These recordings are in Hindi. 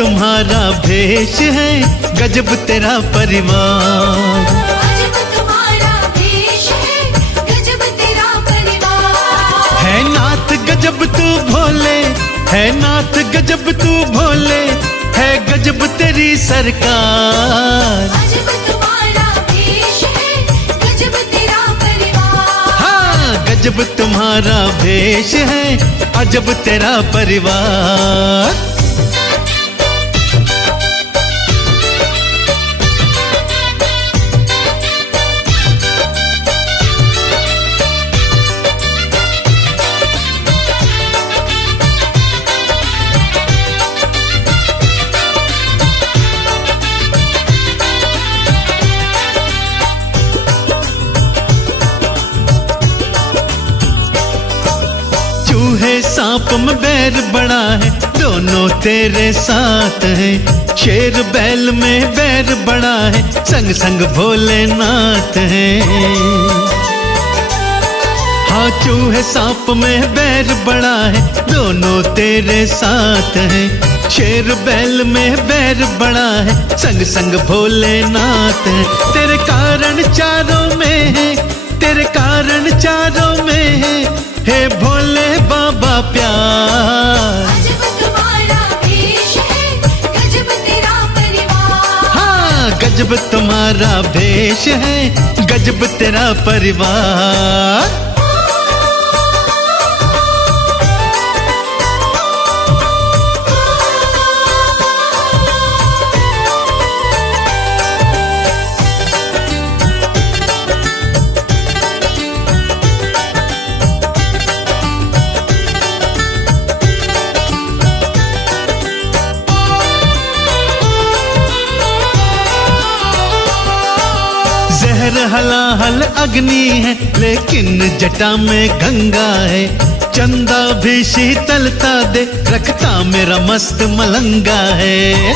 तुम्हारा भेष है, गजब तेरा परिवार। अजब तुम्हारा भेष है, गजब तेरा परिवार। है नाथ गजब तू भोले, है नाथ गजब तू भोले, है गजब तेरी सरकार। अजब तुम्हारा भेष है, गजब तेरा परिवार। हाँ, गजब तुम्हारा भेष है, अजब तेरा परिवार। चूहे सांप में बैर बड़ा है, दोनों तेरे साथ हैं। शेर बैल में बैर बड़ा है, संग संग भोलेनाथ हैं। हाँ, चूहे सांप में बैर बड़ा है, दोनों तेरे साथ हैं। शेर बैल में बैर बड़ा है, संग संग भोलेनाथ हैं। तेरे कारण चारों में है, तेरे कारण चारों में है, हे भोले बाबा प्यार। अजब तुम्हारा भेष है, गजब तेरा परिवार। हाँ, गजब तुम्हारा भेष है, गजब तेरा परिवार। जहर हलाहल अग्नि है, लेकिन जटा में गंगा है। चंदा भी शीतलता दे, रखता मेरा मस्त मलंगा है।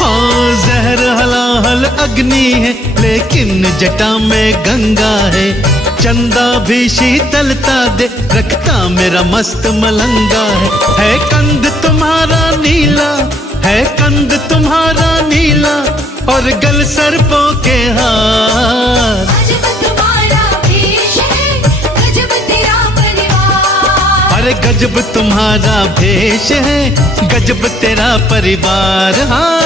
हाँ, जहर हलाहल अग्नि है, लेकिन जटा में गंगा है। चंदा भी शीतलता दे, रखता मेरा मस्त मलंगा है कंद तुम्हारा नीला, है कंद तुम्हारा नीला, और गल सर्पों के हार। अजब तुम्हारा भेष है, गजब तेरा परिवार। अरे गजब तुम्हारा भेष है, गजब तेरा परिवार। हाँ,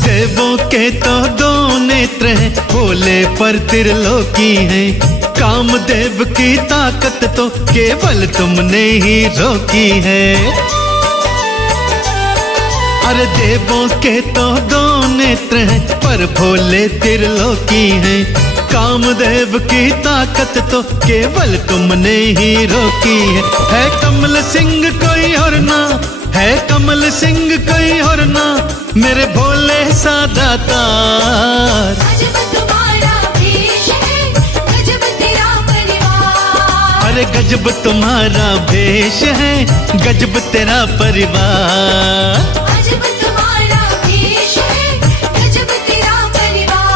देवों के तो दो नेत्र हैं, भोले पर त्रिलोकी हैं। कामदेव की ताकत तो केवल तुमने ही रोकी है। अरे देवों के तो दो नेत्र हैं, पर भोले त्रिलोकी हैं। कामदेव की ताकत तो केवल तुमने ही रोकी है कमल सिंह कोई और ना, है कमल सिंह कोई और ना, मेरे भोले सा दातार। अजब तुम्हारा भेष है, गजब तेरा परिवार। अरे गजब तुम्हारा भेष है, गजब तेरा परिवार। अजब तुम्हारा भेष है, गजब तेरा परिवार।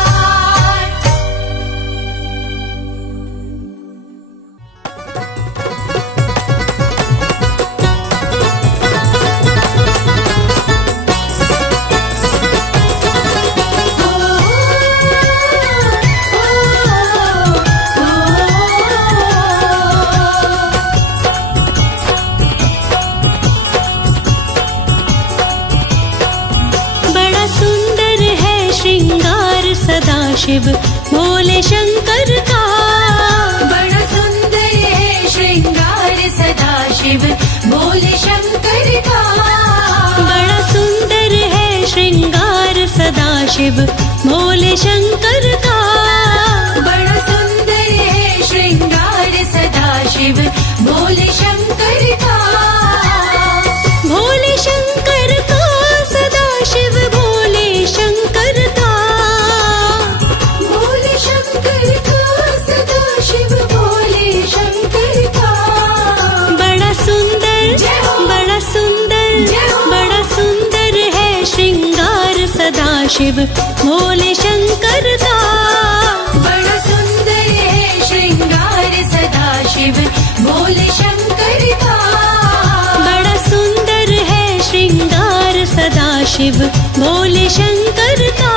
शिव भोले शंकर का बड़ा सुंदर है श्रृंगार सदा शिव भोले शंकर का। बड़ा सुंदर है श्रृंगार सदा शिव भोले शंकर का। बड़ा सुंदर है श्रृंगार सदा शिव भोले शंकर का। भोले शंकर का सदा शिव भोले शंकर का। भोले शंकर का। बड़ा सुंदर है श्रृंगार सदाशिव भोले शंकर का। बड़ा सुंदर है श्रृंगार सदाशिव भोले शंकर का।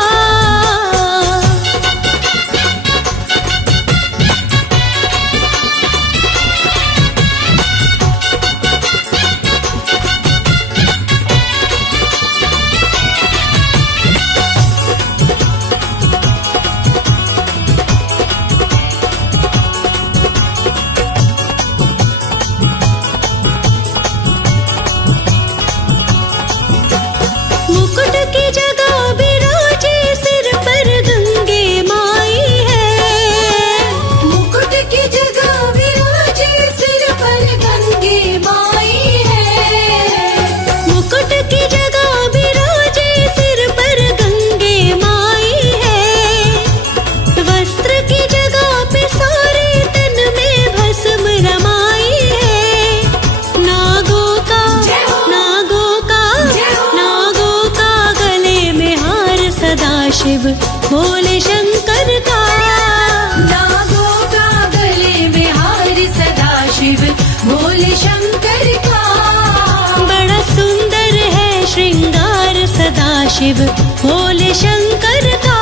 मुकुट की जगह विराजे सिर पर गंगे माई है। मुकुट की जगह विराजे सिर पर गंगे माई है। मुकुट की जगह विराजे सिर पर गंगे माई है। वस्त्र की जगह पे सारे तन में भस्म रमाई है। नागों का नागों का नागों का गले में हार सदाशिव भोले शंकर का। नागों का गले में हार सदाशिव भोले शंकर का। बड़ा सुंदर है श्रृंगार सदाशिव भोले शंकर का।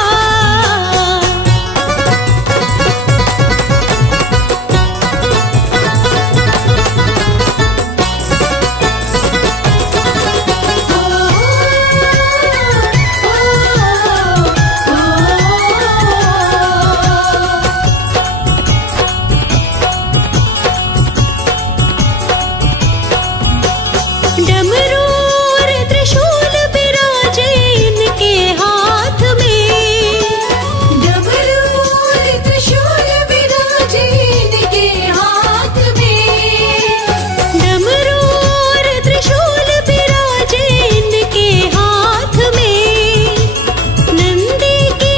डमरू और त्रिशूल विराजे इनके हाथ में। डमरू और त्रिशूल विराजे इनके हाथ में। डमरू और त्रिशूल विराजे इनके हाथ में। नंदी की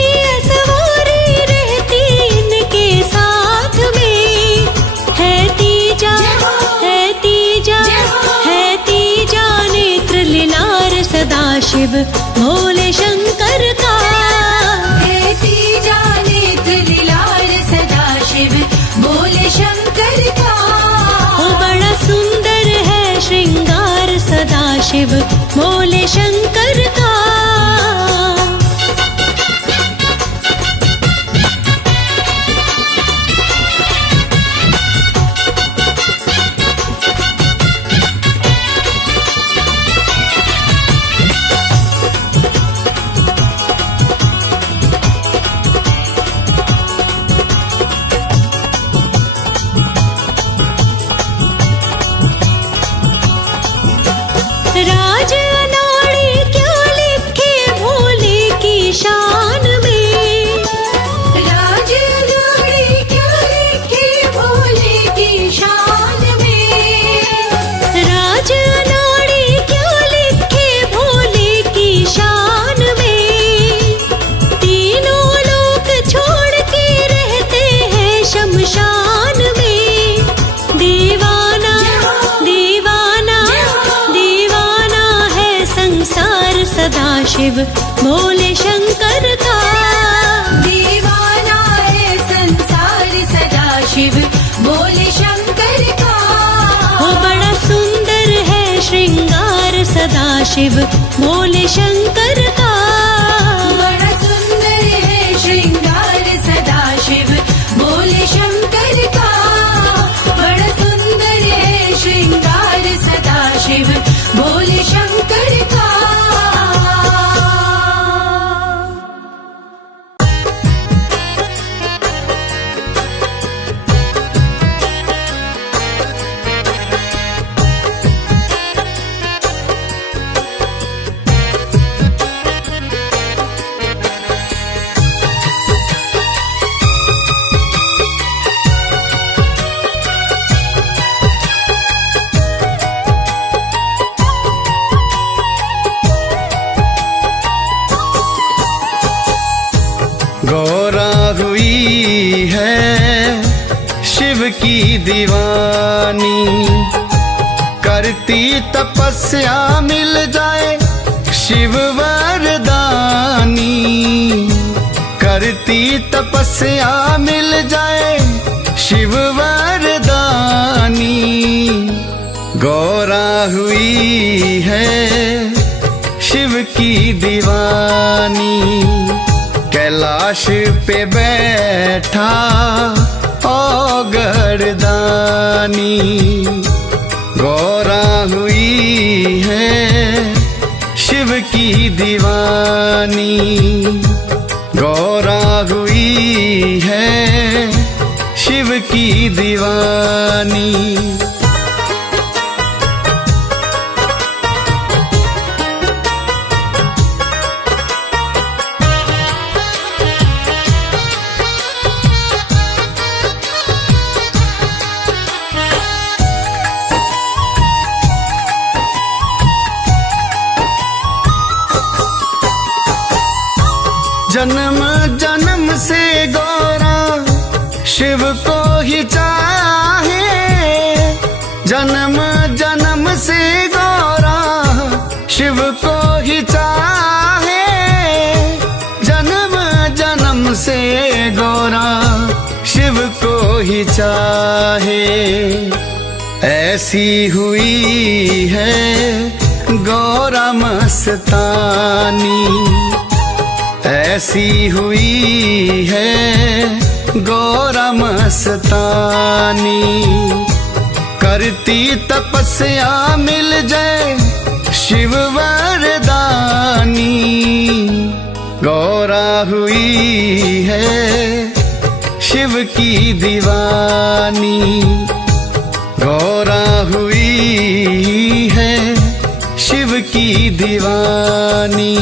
सवारी रहती इनके साथ में। है तीजा है तीजा है तीजा नेत्र लीलार सदाशिव भोले शंकर का। है तीजा नेत्र लीलार सदाशिव भोले शंकर का। वो बड़ा सुंदर है श्रृंगार सदाशिव भोले शंकर का। राज अनाड़ी क्या लिखे भोले की शान में। राज अनाड़ी क्या लिखे भोले की शान में। राज अनाड़ी क्या लिखे भोले की शान में। तीनों लोक छोड़ के रहते हैं शमशान में। दीवाना दीवाना दीवाना है संसार सदाशिव भोले शंकर का। दीवाना है संसार सदाशिव भोले शंकर का। वो बड़ा सुंदर है श्रृंगार सदाशिव भोले शंकर का। बड़ा सुंदर है श्रृंगार सदाशिव भोले शंकर का। बड़ा सुंदर है श्रृंगार सदाशिव भोले शंकर का। गौरा हुई है शिव की दीवानी, करती तपस्या मिल जाए शिव वरदानी। करती तपस्या मिल जाए शिव वरदानी। गौरा हुई है शिव की दीवानी, कैलाश पे बैठा ओ गर्दानी। गौरा हुई है शिव की दीवानी, गौरा हुई है शिव की दीवानी। जन्म जन्म से गौरा शिव को ही चाहे, जन्म जन्म से गौरा शिव को ही चाहे, जन्म जन्म से गौरा शिव को ही चाहे। ऐसी हुई है गौरा मस्तानी, ऐसी हुई है गौरा मस्तानी। करती तपस्या मिल जाए शिव वरदानी। गौरा हुई है शिव की दीवानी, गौरा हुई है शिव की दीवानी।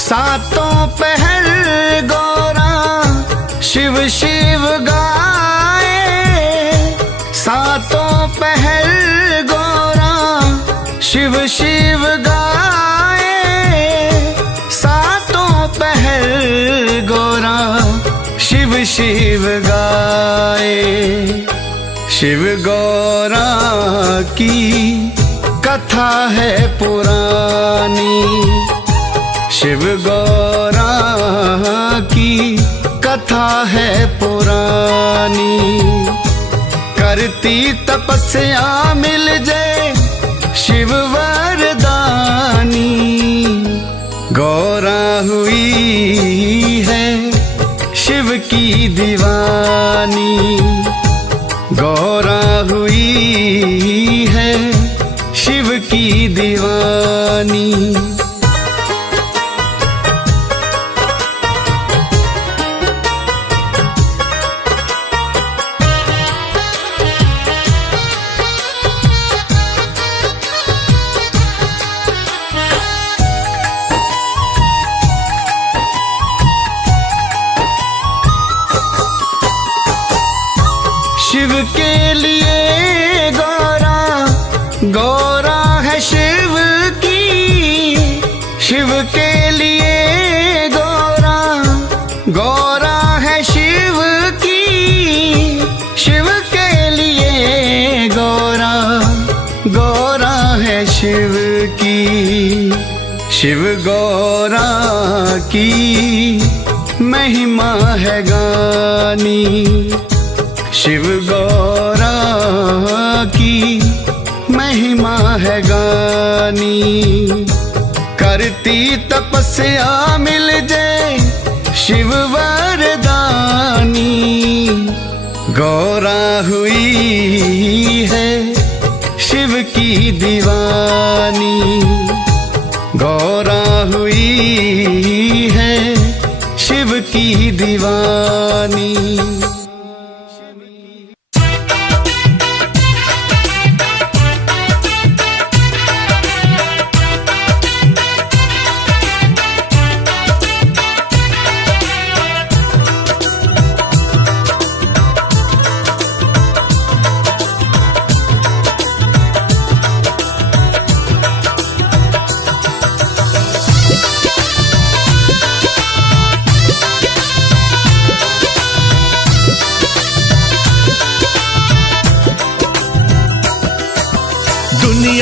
सातों पहर गौरा शिव शिव गाए, सातों पहर गौरा शिव शिव गाए, सातों पहर गौरा शिव शिव गाए। शिव गौरा की कथा है पुरानी, शिव गौरा की कथा है पुरानी। करती तपस्या मिल जाए शिव वरदानी। गौरा हुई है शिव की दीवानी, गौरा हुई है शिव की दीवानी। शिव के लिए गौरा, गौरा है शिव की। शिव के लिए गौरा, गौरा है शिव की। शिव के लिए गौरा, गौरा है शिव की। शिव गौरा की महिमा है गानी, शिव गौरा की महिमा है गानी। करती तपस्या मिल जाए शिव वरदानी। गौरा हुई है शिव की दीवानी, गौरा हुई है शिव की दीवानी।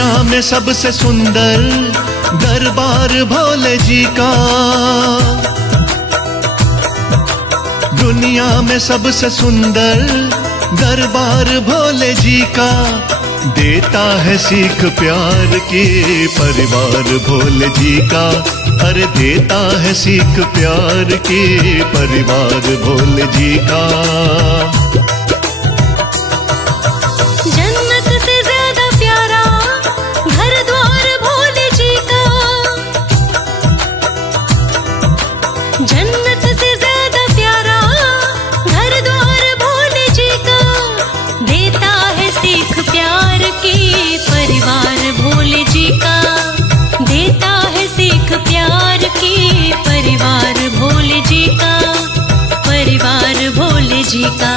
दुनिया में सबसे सुंदर दरबार भोले जी का, दुनिया में सबसे सुंदर दरबार भोले जी का, देता है सीख प्यार की परिवार भोले जी का, अरे देता है सीख प्यार की परिवार भोले जी का। जन्नत से ज्यादा प्यारा घर द्वार भोले जी का, जन्नत से ज्यादा प्यारा घर द्वार भोले जी का, देता है सीख प्यार की परिवार भोले जी का, देता है सीख प्यार की परिवार भोले जी का, परिवार भोले जी का।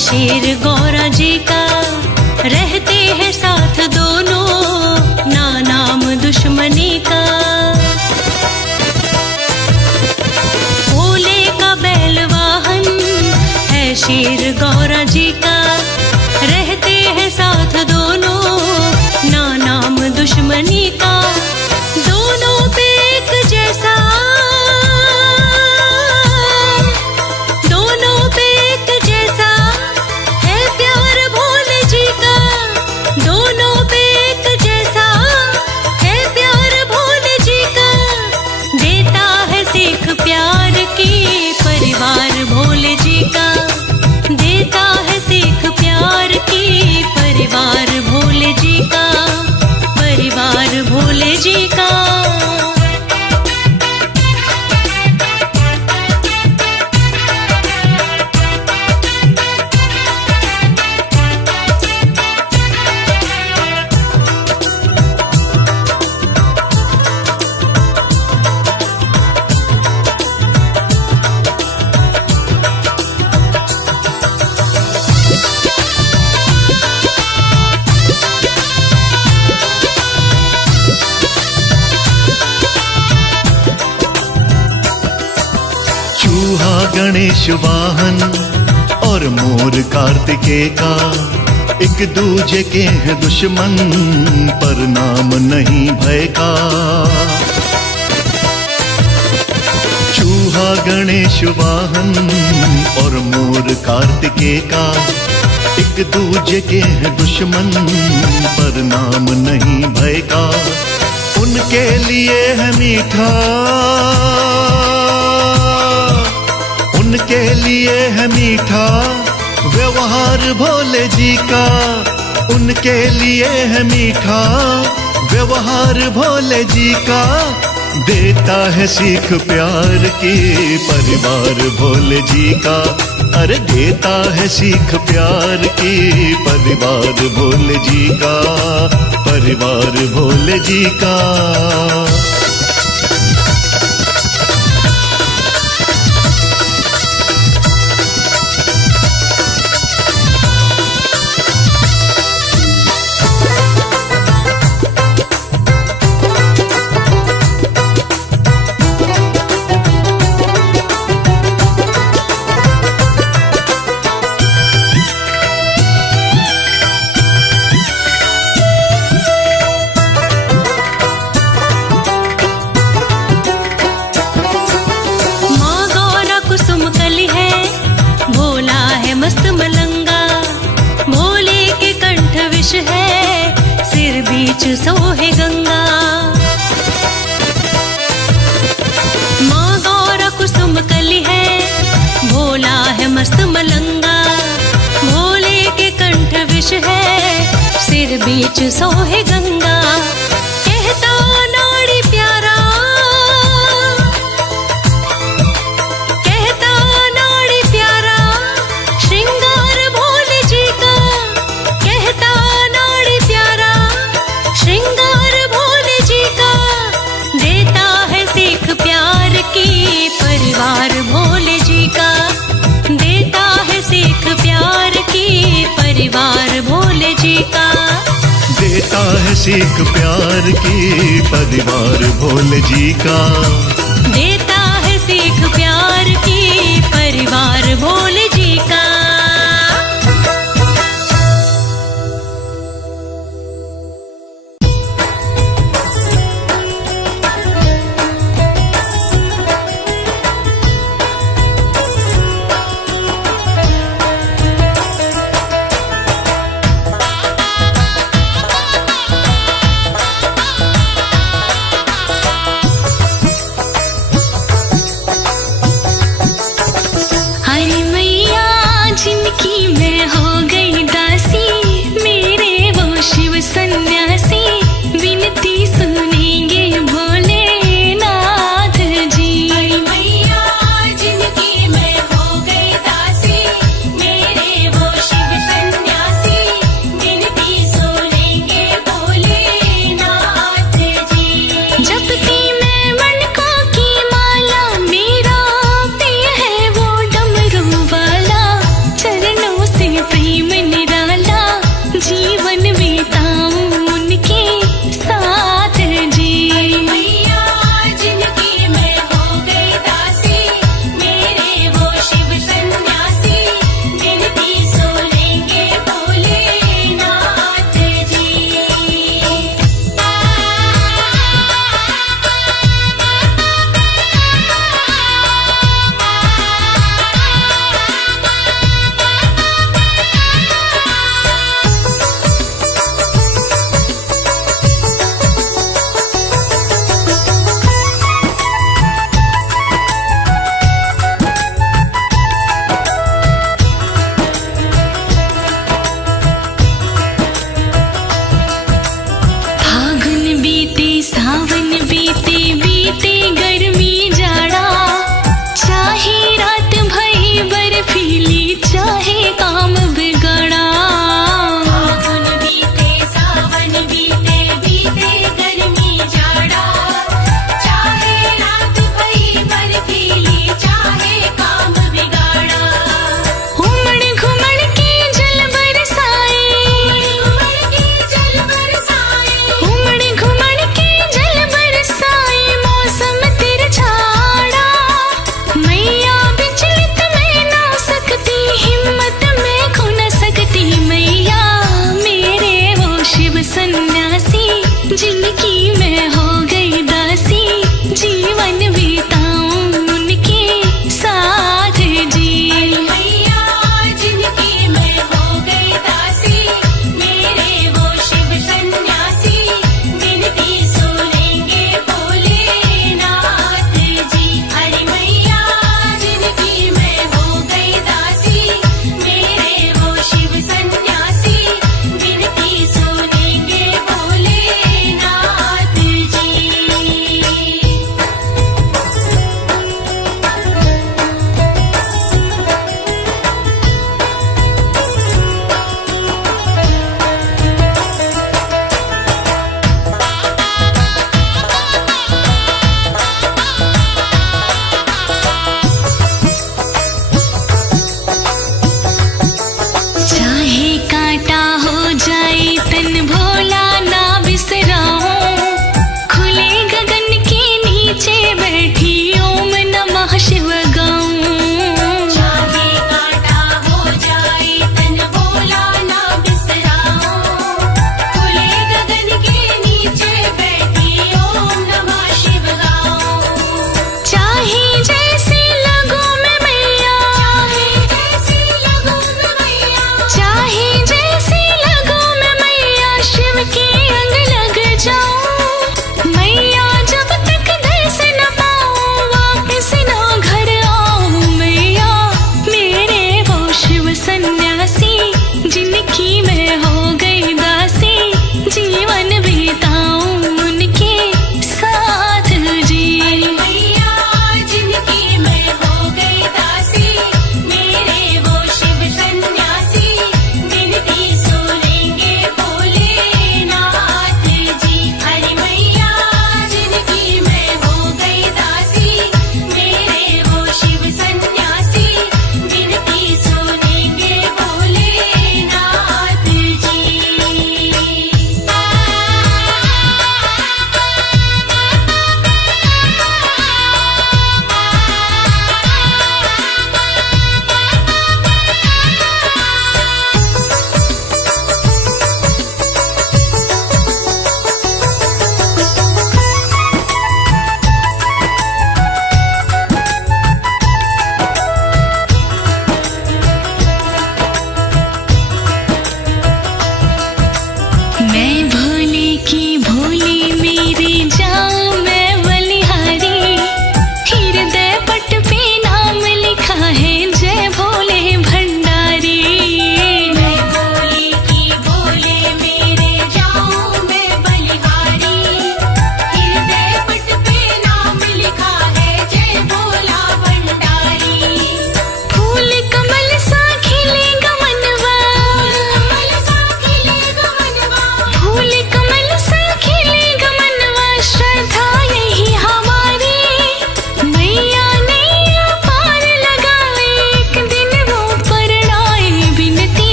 शेर गौरा जी का, रहते हैं साथ दोनों ना नाम दुश्मनी का। भोले का बैल वाहन है शेर गौरा जी का, रहते हैं साथ दोनों ना नाम दुश्मनी का। दोनों पे एक जैसा, दोनों पे एक जैसा है प्यार भोले जी का, दोनों पे एक जैसा है प्यार भोले जी का, देता है सीख प्यार की परिवार भोले जी का, देता है सीख प्यार की परिवार भोले जी का, परिवार भोले जी का। चूहा गणेश वाहन और मोर कार्तिकेय का, एक दूजे के हैं दुश्मन पर नाम नहीं भय का। चूहा गणेश वाहन और मोर कार्तिकेय का, एक दूजे के हैं दुश्मन पर नाम नहीं भय का। उनके लिए है मीठा, उनके लिए है मीठा व्यवहार भोले जी का, उनके लिए है मीठा व्यवहार भोले जी का, देता है सीख प्यार की परिवार भोले जी का, अरे देता है सीख प्यार की परिवार भोले जी का, परिवार भोले जी का। मस्त मलंगा भोले के कंठ विष है, सिर बीच सोहे गंगा। माँ गौरा कुसुम कली है, भोला है मस्त मलंगा, भोले के कंठ विष है, सिर बीच सोहे गंगा। कहता नाड़ी प्यारा, कहता नाड़ी प्यारा, देता है सीख प्यार की परिवार भोले जी का। देता है सीख प्यार की परिवार भोले जी का। हरि मैया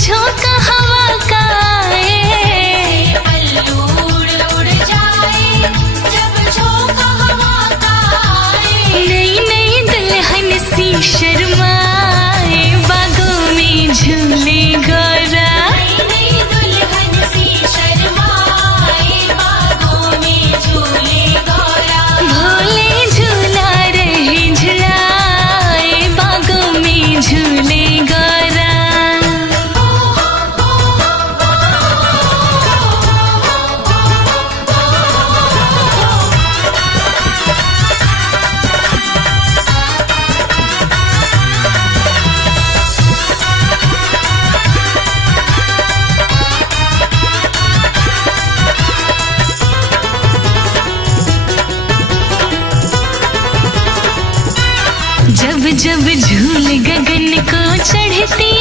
झोंका हवा का आए, पल्लू उड़ उड़ जाए जब झोंका हवा का आए। नई नई दुल्हन सी शर्माए, बागों में झूले गौरा। नई नई दुल्हन सी शर्माए, बागों में झूले गौरा। भोले झूला रहे झुलाए, बागों में झूले गौरा। जब जब झूल गगन को चढ़ती,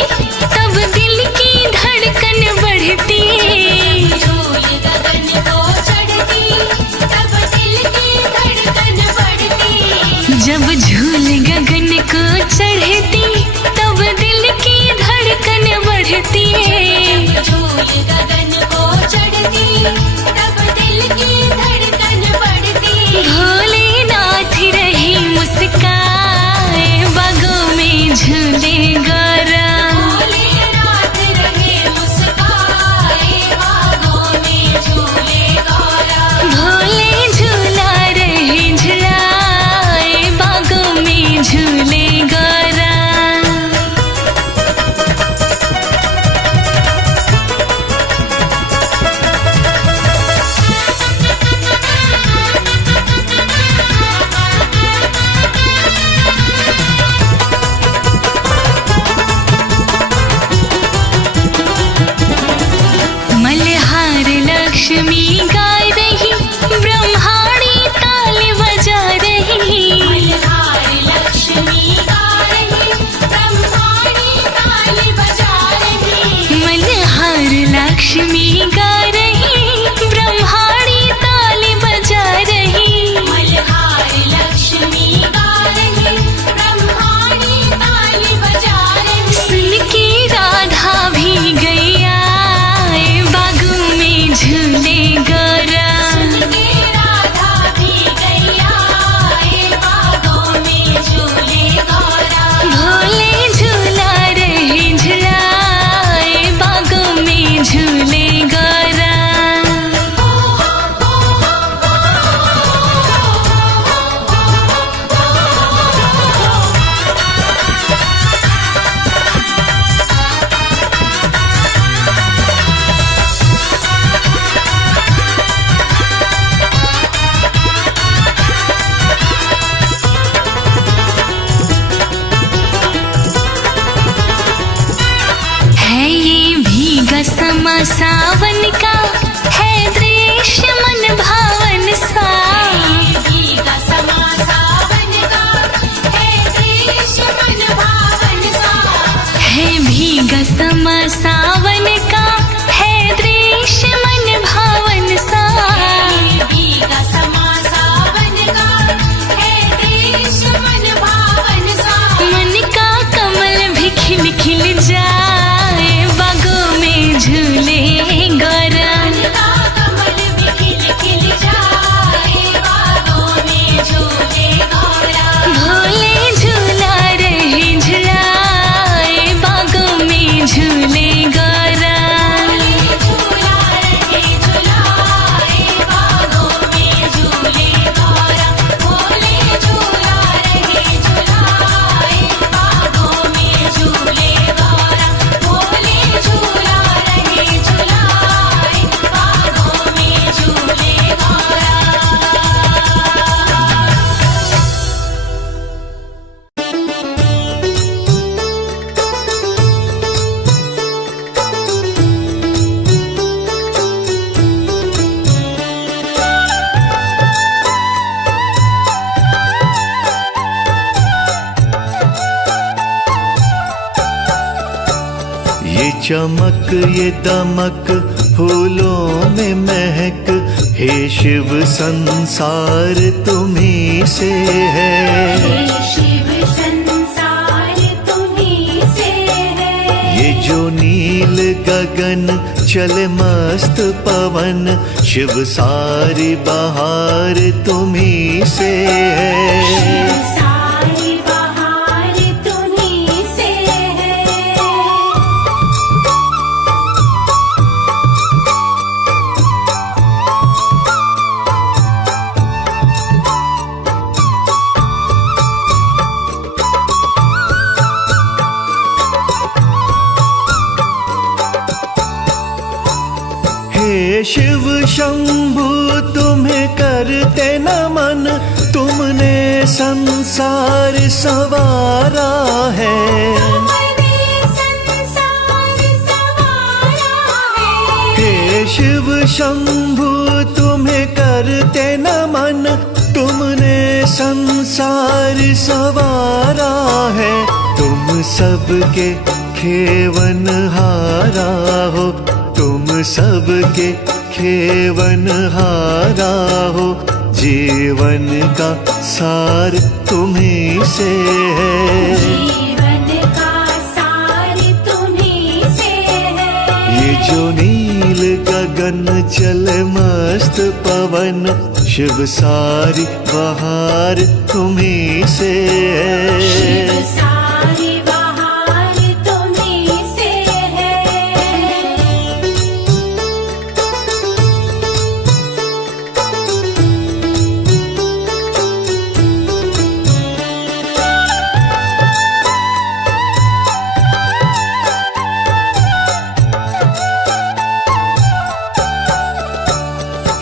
तब दिल की धड़कन बढ़ती। झूल गगन को चढ़ती, तब दिल की धड़कन बढ़ती। जब झूल गगन को चढ़ती, तब दिल की धड़कन बढ़ती। झूल गगन को चढ़ती, तब दिल की धड़कन बढ़ती। भोलेनाथ रही मुस्काए, बागों में झूले गौरा। भोलेनाथ रहे मुस्काए, बागों में झूले गौरा। भोले झूला रहे झुलाए, बागों में झूले गौरा। मल्हार लक्ष्मी गा रही, ब्रह्माणी ताल बजा रही। मल्हार लक्ष्मी गा रही, ब्रह्माणी ताल बजा रही। मल्हार लक्ष्मी गा रही, ब्रह्माणी ताल बजा रही। मल्हार लक्ष्मी गा रही, ब्रह्माणी ताल बजा रही। सुन के राधा भी गई आए, बागों में झूले गौरा। के राधा भी गैया आए, बागों में झूले गौरा। भोले झूला रहे झुलाए, बागों में झूले गौरा। है ये भीगा समा सावन का, है दृश्य मन भावन सा। भीगा समा सावन का, है दृश्य मन भावन सा। है भीगा समा सावन का, है दृश्य मन भावन सा। भीगा समा सावन का, है दृश्य मन भावन सा। मन का कमल भी खिल खिल जाए, बागों में झूले गौरा। का कमल भी खिल खिल जाए, बागों में झूले गौरा। भोले झूला रहे झुलाए, बागों में झूले गौरा। झूला रहे झुलाए, बागों में झूले गौरा। भोले झूला रहे झुलाए, बागों में झूले गौरा। भोले झूला रहे झुलाए, बागों में झूले गौरा। ये चमक ये दमक फूलों में महक, हे शिव संसार तुम्हीं से है। शिव संसार तुम्हीं से है। ये जो नील गगन चले मस्त पवन, शिव सारी बहार तुम्ही से है। सारी बहार तुम्हीं से है। हे शिव शंभु तुम्हें करते नमन, तुमने संसार संवारा है। तुमने संसार संवारा है। हे शिव शंभु तुम्हें करते नमन, तुमने संसार संवारा है। तुम सबके खेवन हारा हो, तुम सबके खेवन हारा हो, जीवन का सार तुम्ही से है। जीवन का सार तुम्हीं से है। ये जो नील गगन चले मस्त पवन, शिव सारी बहार तुम्ही से शिव है। सारी बहार तुम्हीं से है।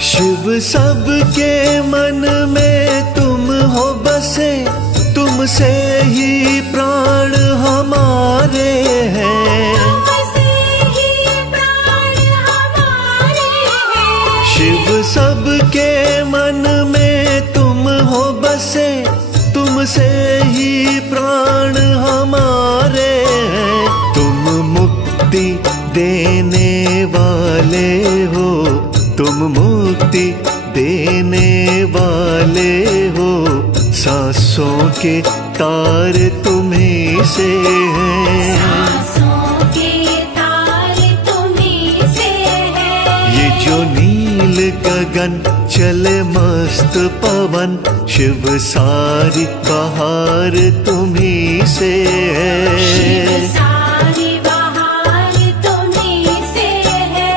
शिव सबके मन में तुम हो बसे, तुमसे ही प्राण हमारे हैं। तुमसे ही प्राण हमारे हैं। शिव सबके मन में तुम हो बसे, तुमसे ही प्राण हमारे हैं। तुम मुक्ति देने वाले हो, तुम मुक्ति देने वाले हो, सांसों के तार तुम्ही से हैं। सांसों के तार तुम्हीं से है। ये जो नील गगन चले मस्त पवन, शिव सारी बहार तुम्ही से शिव है। सारी बहार तुम्हीं से है।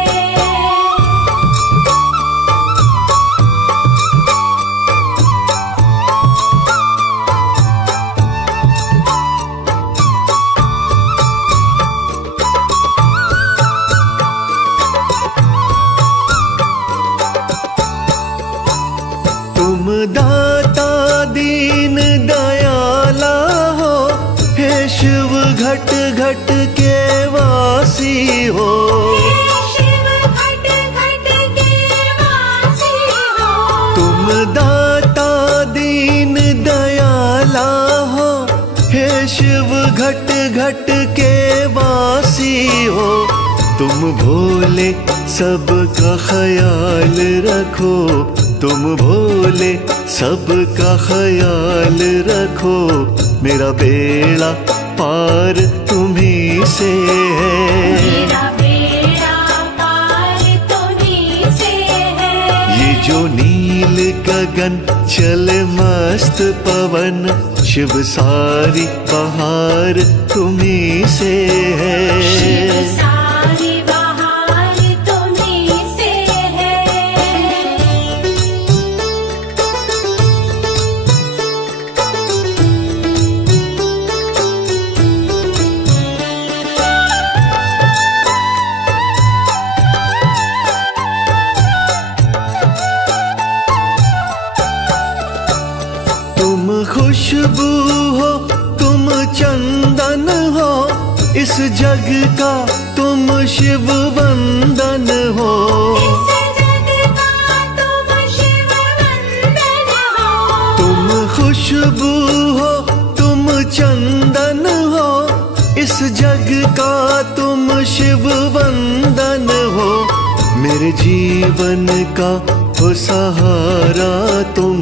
तुम दाता दीन दयाला हो, हे शिव घट घट के वासी हो। शिव घट घट के वासी हो। तुम दाता दीन दयाला हो, हे शिव घट घट के वासी हो। तुम भोले सबका ख्याल रखो, तुम भोले सबका ख्याल रखो, मेरा बेड़ा पार तुम्ही से है। मेरा बेड़ा पार तुम्हीं से है। ये जो नील गगन चले मस्त पवन, शिव सारी बहार तुम्ही से शिव है। सारी बहार तुम्हीं से है। तुम खुशबू हो, तुम चंदन हो, इस जग का तुम शिव वंदन हो। इस जग का तुम शिव वंदन हो। तुम खुशबू हो, तुम चंदन हो, इस जग का तुम शिव वंदन हो। मेरे जीवन का हो सहारा तुम,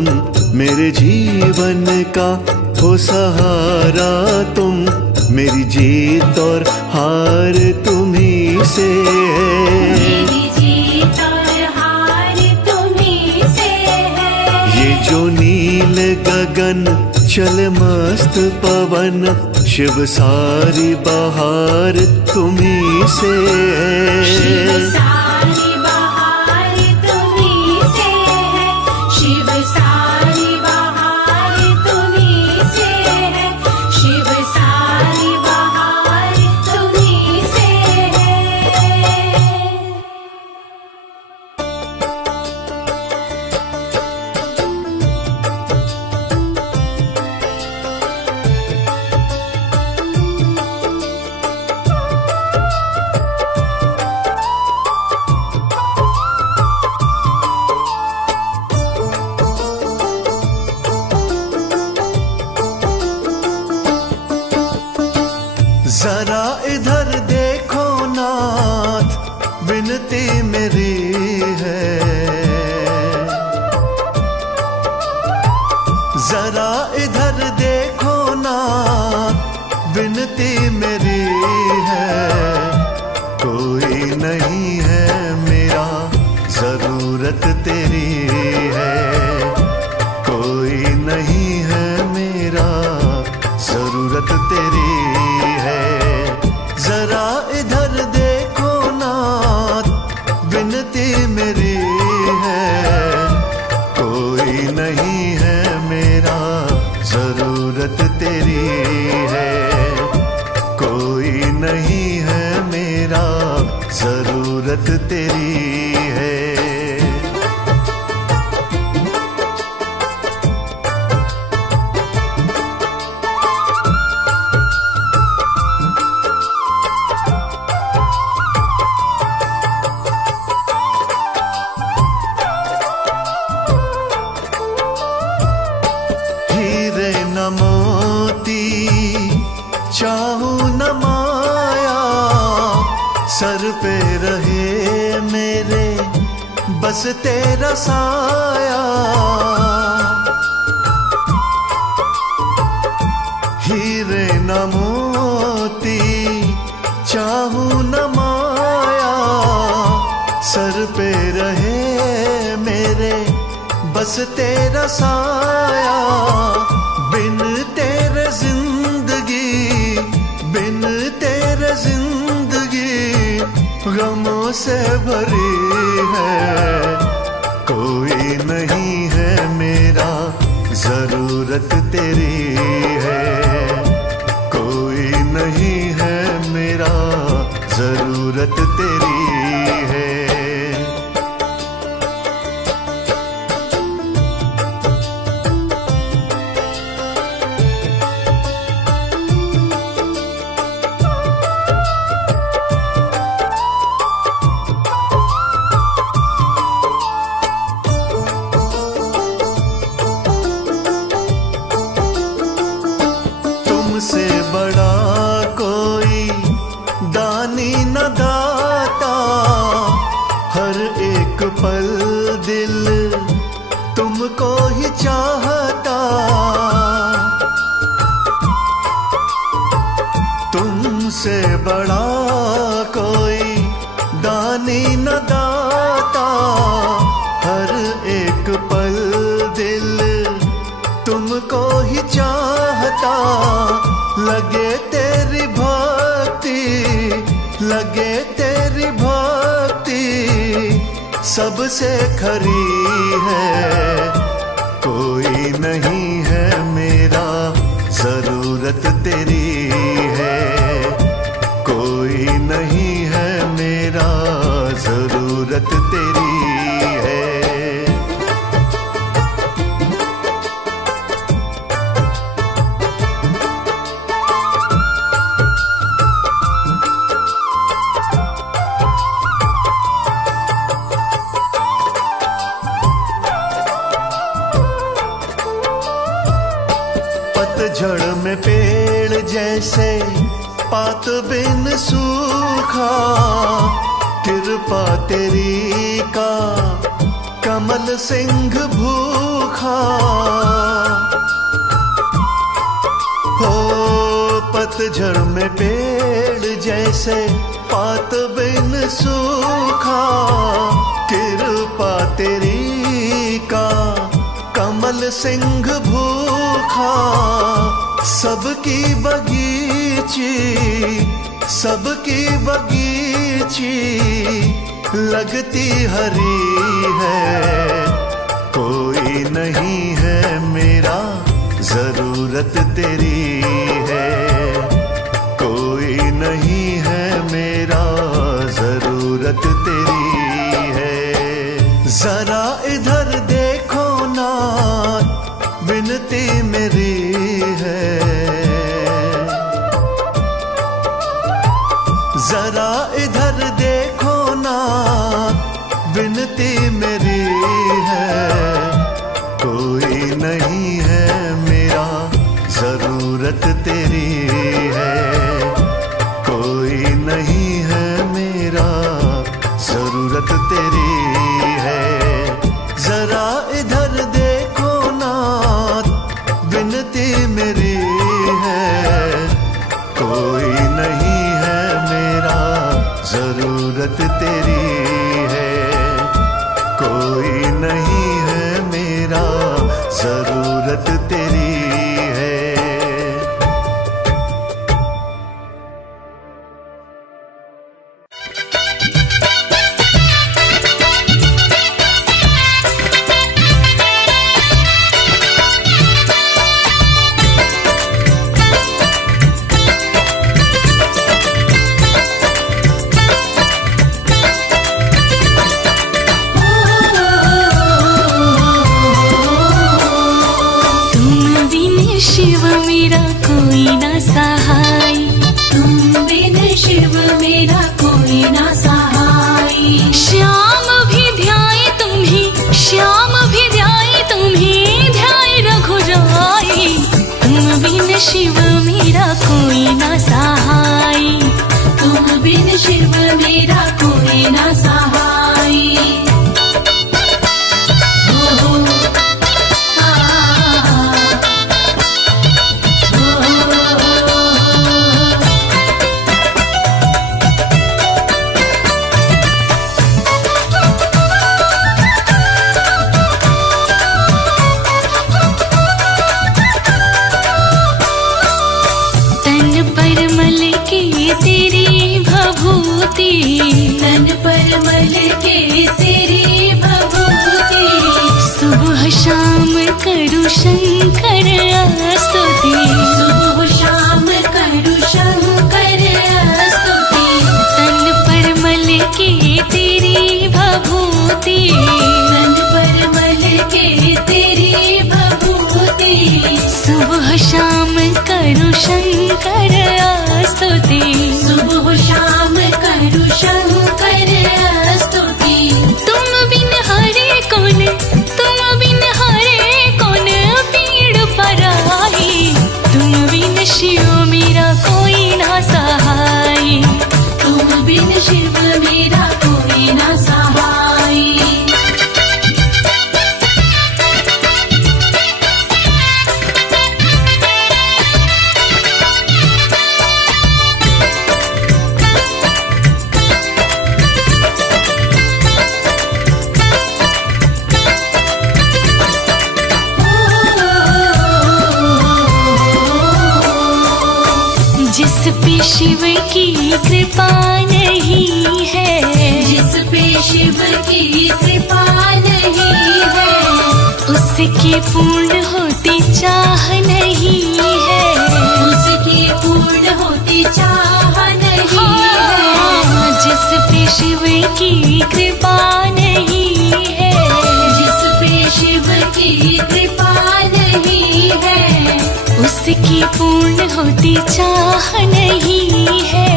मेरे जीवन का हो सहारा तुम, मेरी जीत और हार तुम्ही से है। मेरी जीत और हार तुम्ही से है। ये जो नील गगन चल मस्त पवन, शिव सारी बहार तुम्ही से शिव है। सारी बहार तुम्ही से है। शिव सारी बहार तुम्ही से है। शिव सारी बहार तुम्ही से है। जरा इधर देखो नाथ, विनती मेरी है। जरा इधर देखो नाथ, विनती मेरी है। कोई नहीं है मेरा, जरूरत तेरी है। कोई नहीं है मेरा, जरूरत तेरी है। जरा इधर देखो नाथ, विनती मेरी है। कोई नहीं है मेरा, जरूरत तेरी है। कोई नहीं है मेरा, जरूरत तेरी है। हीरे न मोती चाहूं न माया, सर पे रहे मेरे बस तेरा साया। हीरे न मोती चाहूं न माया, सर पे रहे मेरे बस तेरा साया। बिन तेरे जिंदगी, बिन तेरे जिंदगी गमों से भरी है। कोई नहीं है मेरा, जरूरत तेरी है। कोई नहीं है मेरा, जरूरत तेरी है। तुमसे बड़ा कोई दानी न दाता, हर एक पल दिल तुमको ही चाहता। तुमसे बड़ा कोई दानी न दाता, हर एक पल दिल तुमको ही चाहता। लगे तेरी भक्ति, लगे तेरी भक्ति सबसे खरी है। कोई नहीं है मेरा, जरूरत तेरी है। कोई नहीं है मेरा, जरूरत तेरी है। पतझड़ में पेड़ जैसे पात बिन सूखा, कृपा तेरी का कमल सिंह भूखा। हो पत पतझड़ में पेड़ जैसे पात बिन सूखा, कृपा तेरी का कमल सिंह भूखा। सबकी बगीची लगती हरी है। कोई नहीं है मेरा, जरूरत तेरी है। कोई नहीं है मेरा, जरूरत तेरी है। जरा इधर देखो ना, विनती मेरी है। जरा इधर देखो ना, विनती मेरी है। कोई नहीं है मेरा, जरूरत तेरी है। कोई नहीं है मेरा, जरूरत तेरी है। जरा इधर देखो ना, विनती मेरी है। कोई नहीं है मेरा, जरूरत तेरी है। कोई नहीं है मेरा, जरूरत तेरी है। शिव मेरा कोई ना सहाय, तुम बिन शिव मेरा कोई ना सहाय। श्याम भी ध्याए तुम्हें, श्याम भी ध्याए तुम्हें, ध्याए रघुराई। तुम बिन शिव मेरा कोई ना सहाय, तुम बिन शिव मेरा कोई ना सहाय। तन पर मल के तेरी भभूति, सुबह शाम करूं शंकर स्तुति। सुबह शाम करूं शंकर स्तुति। तन पर मल के तेरी भभूति, तन पर मल के तेरी भभूति। सुबह शाम करूं शंकर स्तुति। सुबह शाम करूं शंकर स्तुति। तुम बिन हरे कौन, तुम बिन हरे कौन पीड़ पराई। तुम बिन शिव मेरा कोई ना सहाय, तुम बिन शिव मेरा कोई ना सहाय। जिस पे शिव की कृपा नहीं है, जिस पे शिव की कृपा नहीं है, उसकी पूर्ण होती चाह नहीं है। उसकी पूर्ण होती चाह नहीं है। जिस पे शिव की कृपा नहीं है, जिस पे शिव की कृपा नहीं है, उसकी पूर्ण होती चाह नहीं है।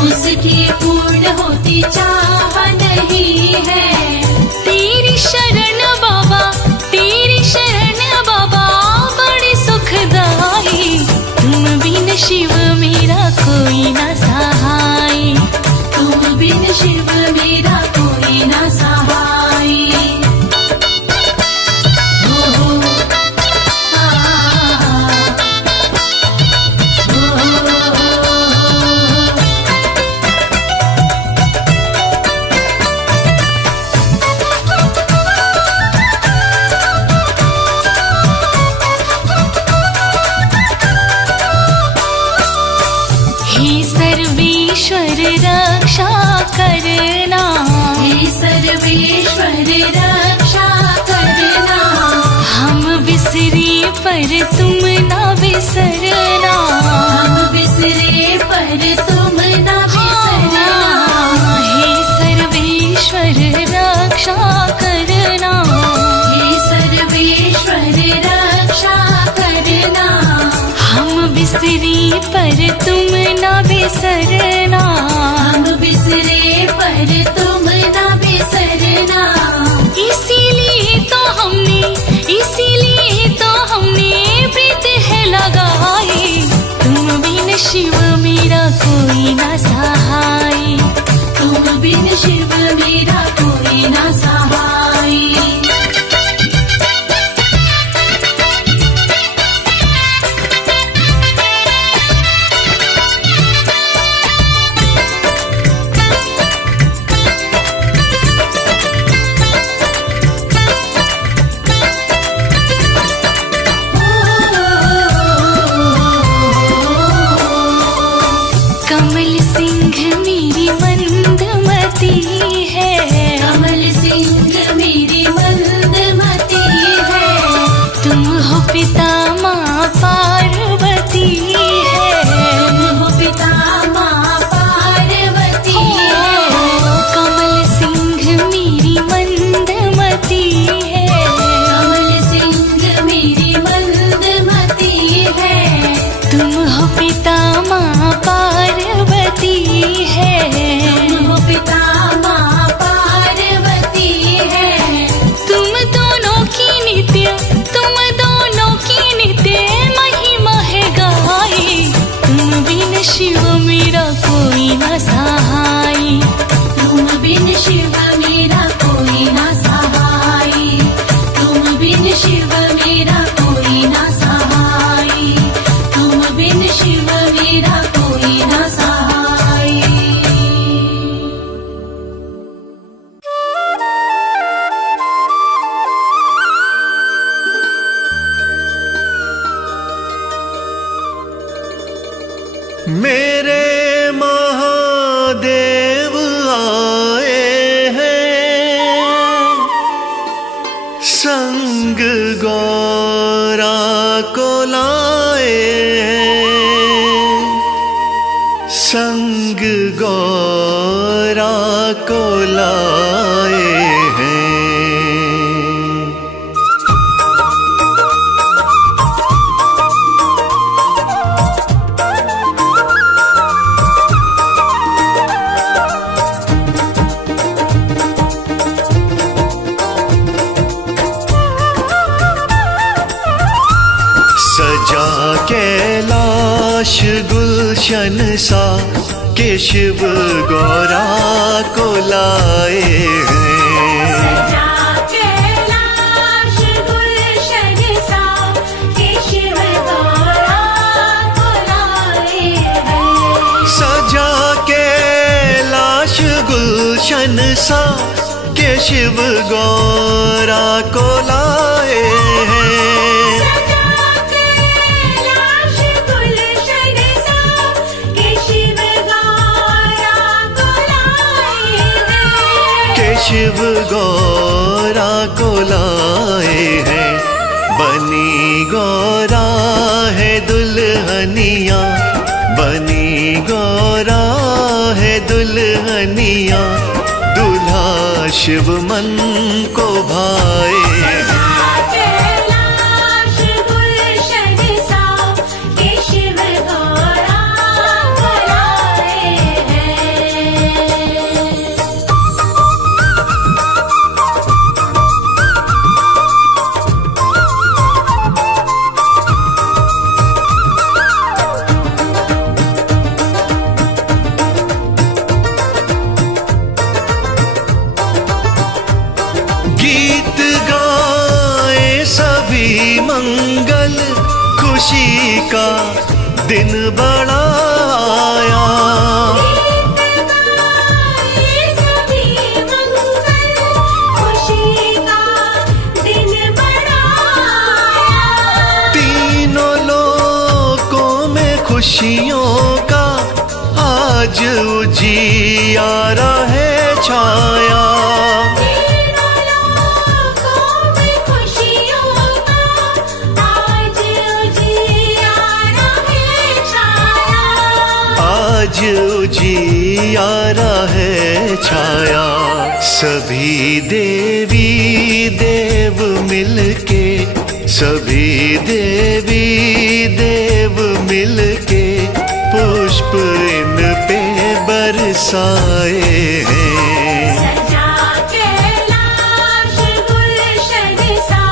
उसकी पूर्ण होती चाह नहीं है। तेरी शरण बाबा, तेरी शरण बाबा बड़ी सुखदाई। तुम बिन शिव मेरा कोई ना सहाय, तुम बिन शिव मेरा कोई ना सहाय। ओ, आ, ओ, रक्षा करना, हे सर्वेश्वर रक्षा करना। हम बिसरे पर तुम ना बिसरना, हम बिसरे पर तुम न बिसरना। हे सर्वेश्वर रक्षा करना, हे सर्वेश्वर रक्षा करना। हम बिसरे पर तुम ना बिसरना, हम बिसरे पर तुम न बिसरना। इसीलिए तो हमने प्रीत है लगाई, तुम बिन शिव मेरा कोई ना सहाय, तुम बिन शिव मेरा कोई न सहाय। कमल सिंह मेरी मंदमती है, कमल सिंह मेरी मंदमती है। तुम हो पिता माँ पार्वती है, तुम हो पिता माँ पार्वती है। कमल सिंह मेरी मंदमती है, कमल सिंह मेरी मंदमती है। तुम हो पिता माँ पार्वती है, तुम हो पिता माँ पार्वती है। तुम दोनों की नित्य महिमा है गाई, तुम बिन शिव मेरा कोई ना सहाय, तुम बिन शिव मेरा कोई न सहाय। तुम बिन शिव मेरा कोई न सहाय। तुम बिन शिव मेरा कोई न सहाय। मेरे महादेव आए हैं, संग गौरा को लाए हैं, संग गौरा को लाए हैं। सजा कैलाश गुलशन सा केशव गौरा को लाए हैं। सजा कैलाश गुलशन सा केशव गौरा को लाए हैं। सजा कैलाश गुलशन सा केशव गौरा को लाए हैं। सजा कैलाश गुलशन सा केशव गौरा को लाए हैं। केशव गौरा को लाए हैं। बनी गौरा है दुल्हनिया, बनी गौरा है दुल्हनिया, दूल्हा शिव मन को भाए। कैलाश गुलशन सा केशव गौरा को लाए हैं। गीत गाए सभी मंगल, खुशी का दिन बड़ा आया। ये सभी मंगल, खुशी का दिन बड़ा आया। तीनों लोकों में खुशियों का आज उजियारा सभी देवी देव मिलके, सभी देवी देव मिलके पुष्प इन पे बरसाए हैं। सजा कैलाश गुलशन सा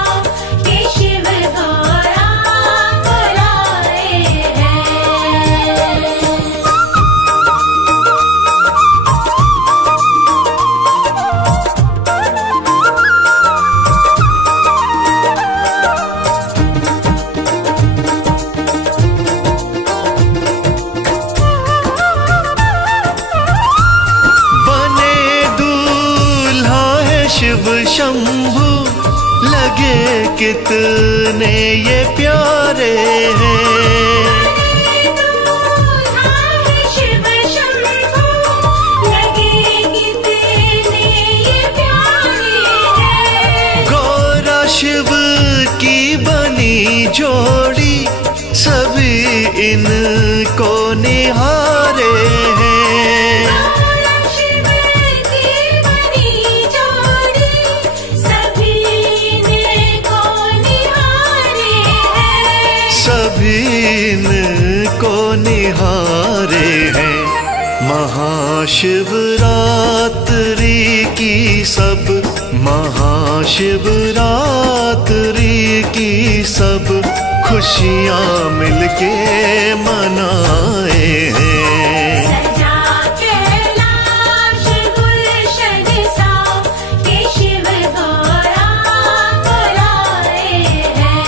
के शिव गौरा बुलाए हैं। बने दूल्हा है शिव शंभु, लगे कितने ये प्यारे हैं। शिव शंभु लगे कितने ये प्यारे हैं। गौरा शिव की बनी जोड़ी, सभी इनको निहारे हैं। गौरा शिव की बनी जोड़ी, सभी इनको निहारे हैं। सभी इनको निहारे हैं। महाशिवरात्रि की सब, महाशिवरात्रि की सब खुशियाँ मिलके मनाए हैं। सजा कैलाश गुलशन सा के शिव गौरा बुलाए हैं।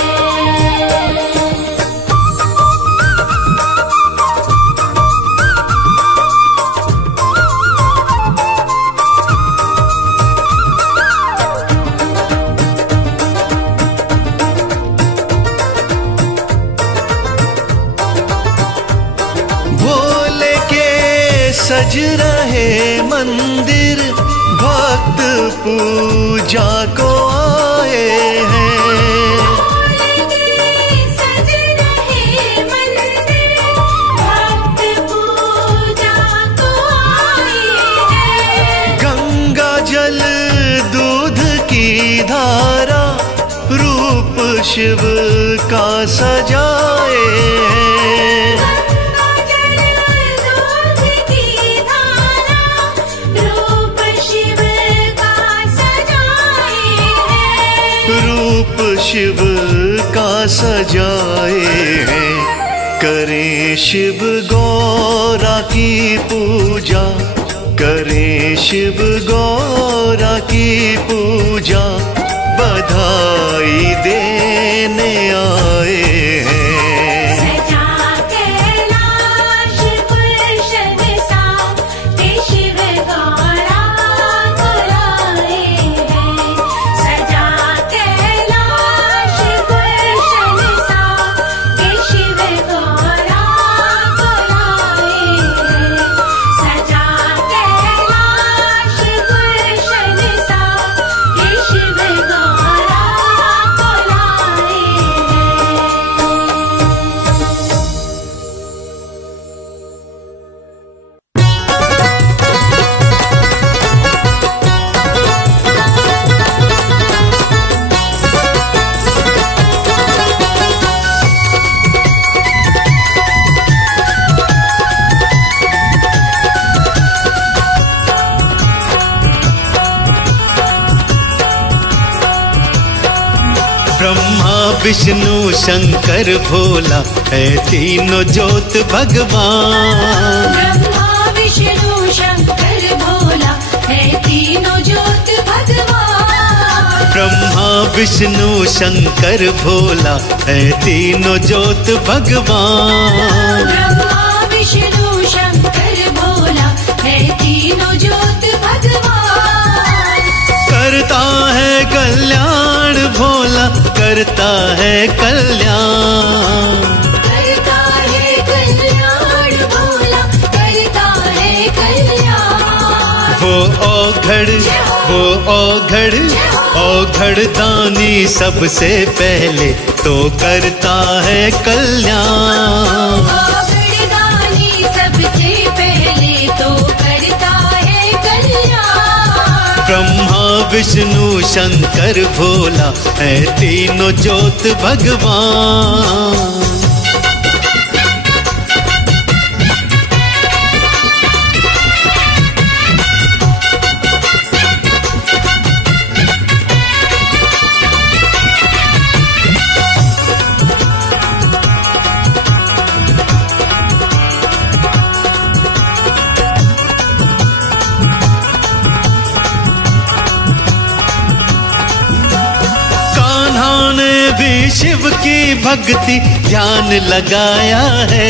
भोले के सज रहे मंदिर, भक्त पूजा को आए हैं। सज रहे मंदिर, भक्त पूजा को आए हैं। गंगा जल दूध की धारा, रूप शिव का सजाए हैं। गंगा जल दूध की धारा, रूप शिव का सजाए हैं। रूप शिव का सजाए हैं। करें शिव गौरा की पूजा, करें शिव गौरा की पूजा, बधाई देने आए हैं। सजा कैलाश गुलशन सा के शिव गौरा बुलाए हैं। सजा कैलाश गुलशन सा के शिव गौरा बुलाए हैं। सजा कैलाश गुलशन सा के शिव गौरा बुलाए ब्रह्मा विष्णु शंकर भोला है तीनों ज्योत भगवान। ब्रह्मा विष्णु शंकर भोला है तीनों ज्योत भगवान। ब्रह्मा विष्णु शंकर भोला है तीनों ज्योत भगवान। ब्रह्मा विष्णु शंकर भोला है तीनों ज्योत भगवान। करता है कल्याण भोला, करता है कल्याण। करता है कल्याण भोला, करता है कल्याण। वो औघड़ दानी सबसे पहले तो करता है कल्याण। औघड़दानी सबसे पहले तो करता है कल्याण। ब्रह्मा विष्णु शंकर भोला है तीनों ज्योत भगवान। भी शिव की भक्ति ध्यान लगाया है।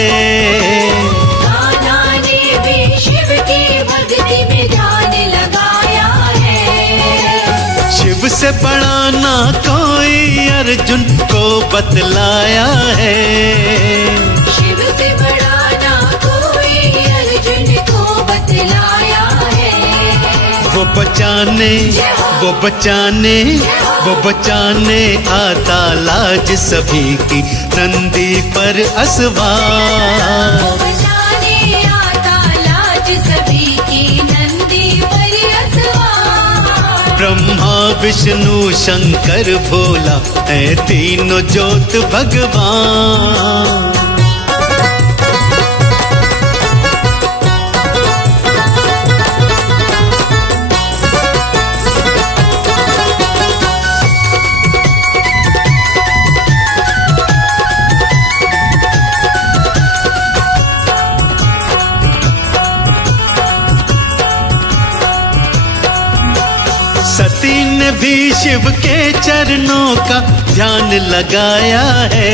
कान्हा ने भी शिव की भक्ति में ध्यान लगाया है। शिव से बड़ा ना कोई अर्जुन को बतलाया है। शिव से बड़ा ना कोई अर्जुन को बतलाया है। वो बचाने आता लाज सभी की नंदी पर असवार। वो बचाने आता लाज सभी की नंदी पर असवार। ब्रह्मा विष्णु शंकर भोला है तीनों ज्योत भगवान। सती ने भी शिव के चरणों का ध्यान लगाया है।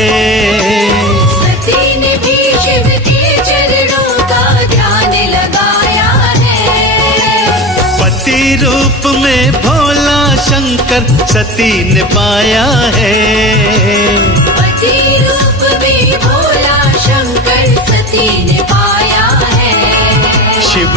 सती ने भी शिव के चरणों का ध्यान लगाया है। पति रूप में भोला शंकर सती ने पाया है। पति रूप में भोला शंकर सती ने पाया है। शिव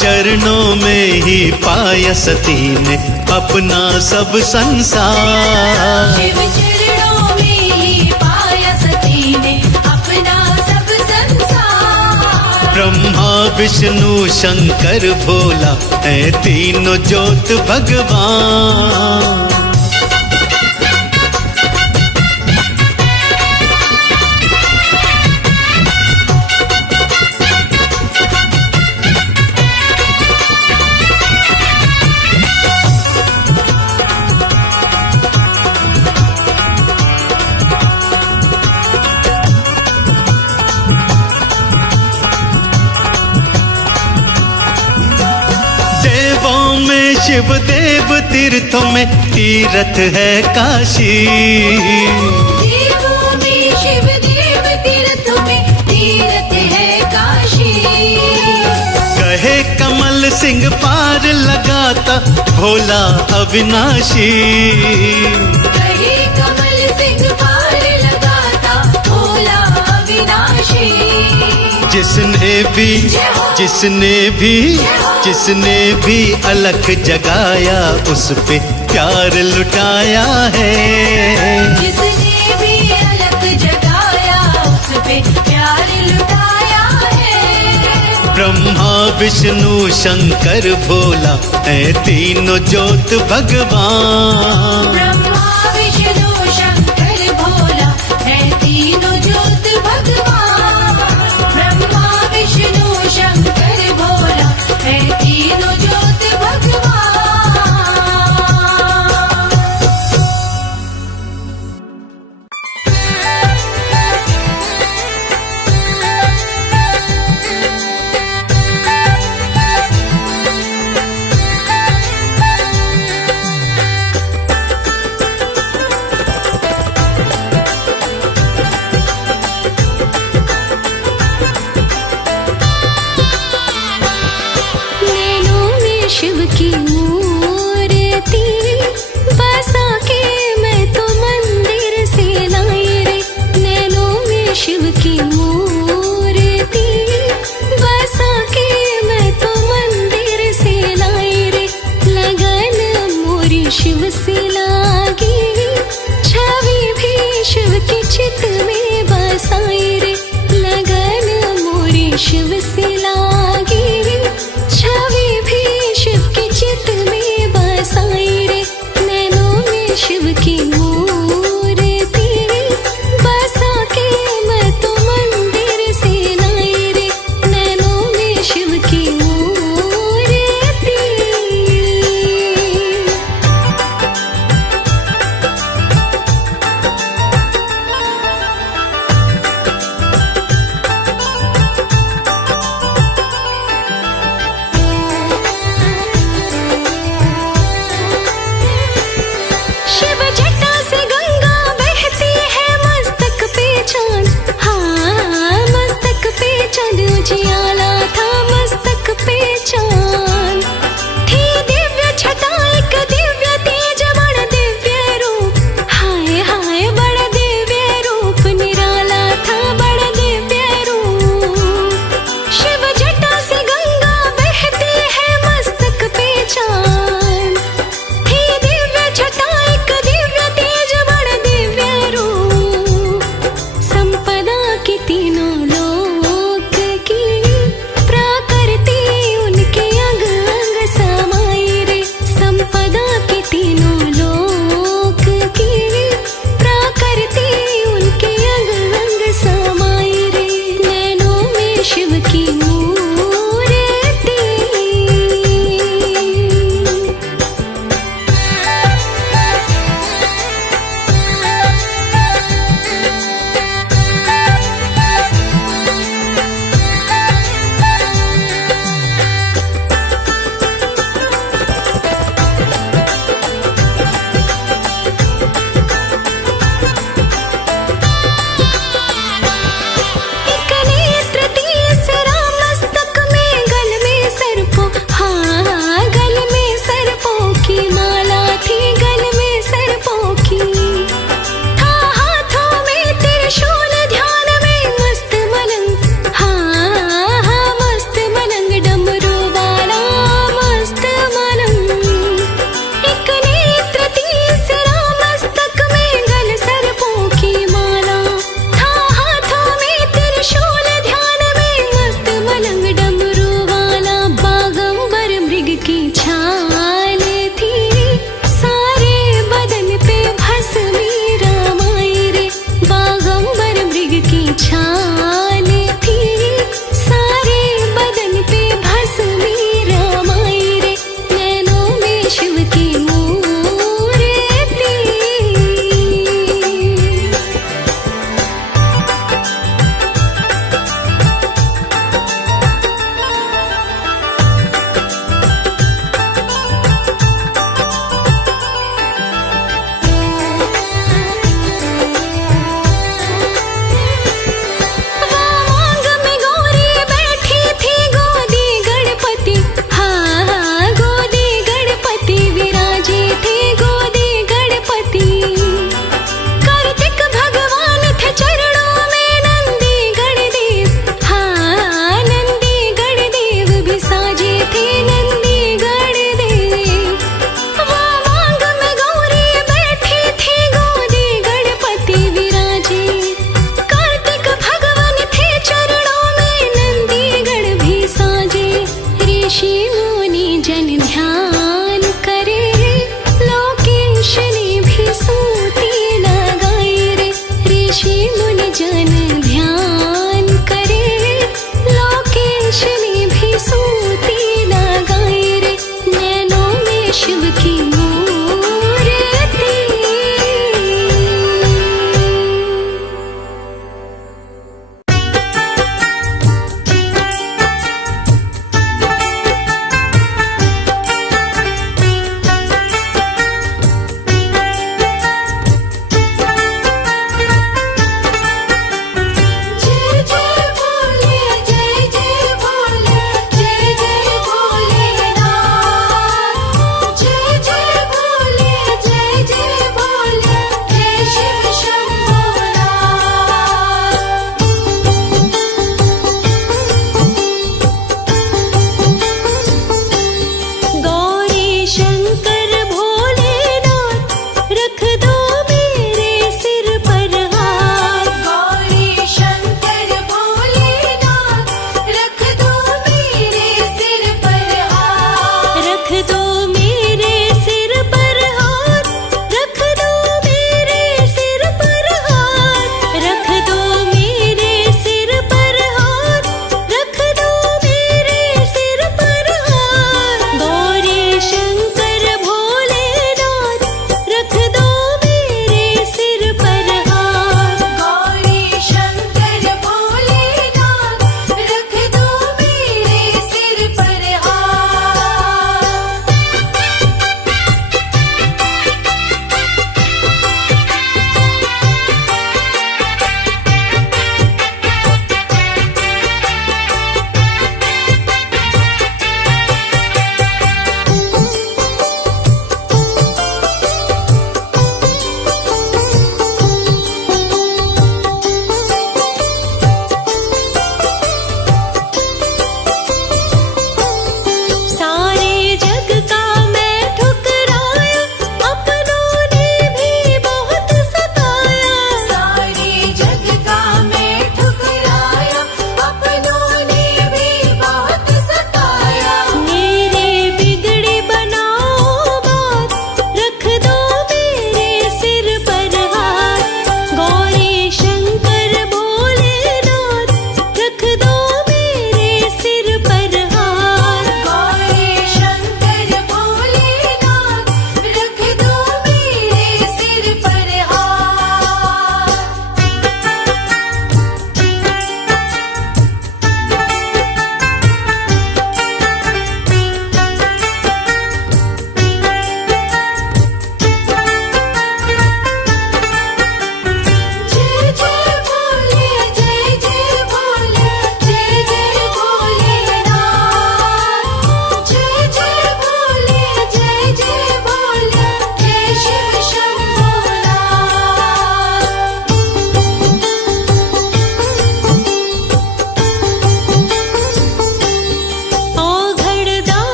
चरणों में ही पाया सती ने अपना सब संसार। शिव चरणों में ही पाया सती ने अपना सब संसार। ब्रह्मा विष्णु शंकर भोला है तीनों ज्योत भगवान। शिव देव तीर्थों में तीर्थ है काशी। देवों में शिव देव तीर्थों में तीर्थ है काशी। कहे कमल सिंह पार लगाता भोला अविनाशी। कहे कमल सिंह पार लगाता भोला अविनाशी। जिसने भी अलख जगाया उस पे प्यार लुटाया है। जिसने भी अलख जगाया उस पे प्यार लुटाया है। ब्रह्मा विष्णु शंकर भोला है तीनों ज्योत भगवान। ब्रह्मा विष्णु शंकर भोला है तीनों ज्योत भगवान। ब्रह्मा विष्णु शंकर भोला है तीनों ज्योत भगवान। शिव की मूर्ति बसा के मैं तो मंदिर से लाई रे। नैनों में शिव की मूर्ति बसा के मैं तो मंदिर से लाई रे। लगन मोरी शिव से लागी छवि भी शिव की चित में बसाई रे। लगन मोरी शिव से लागी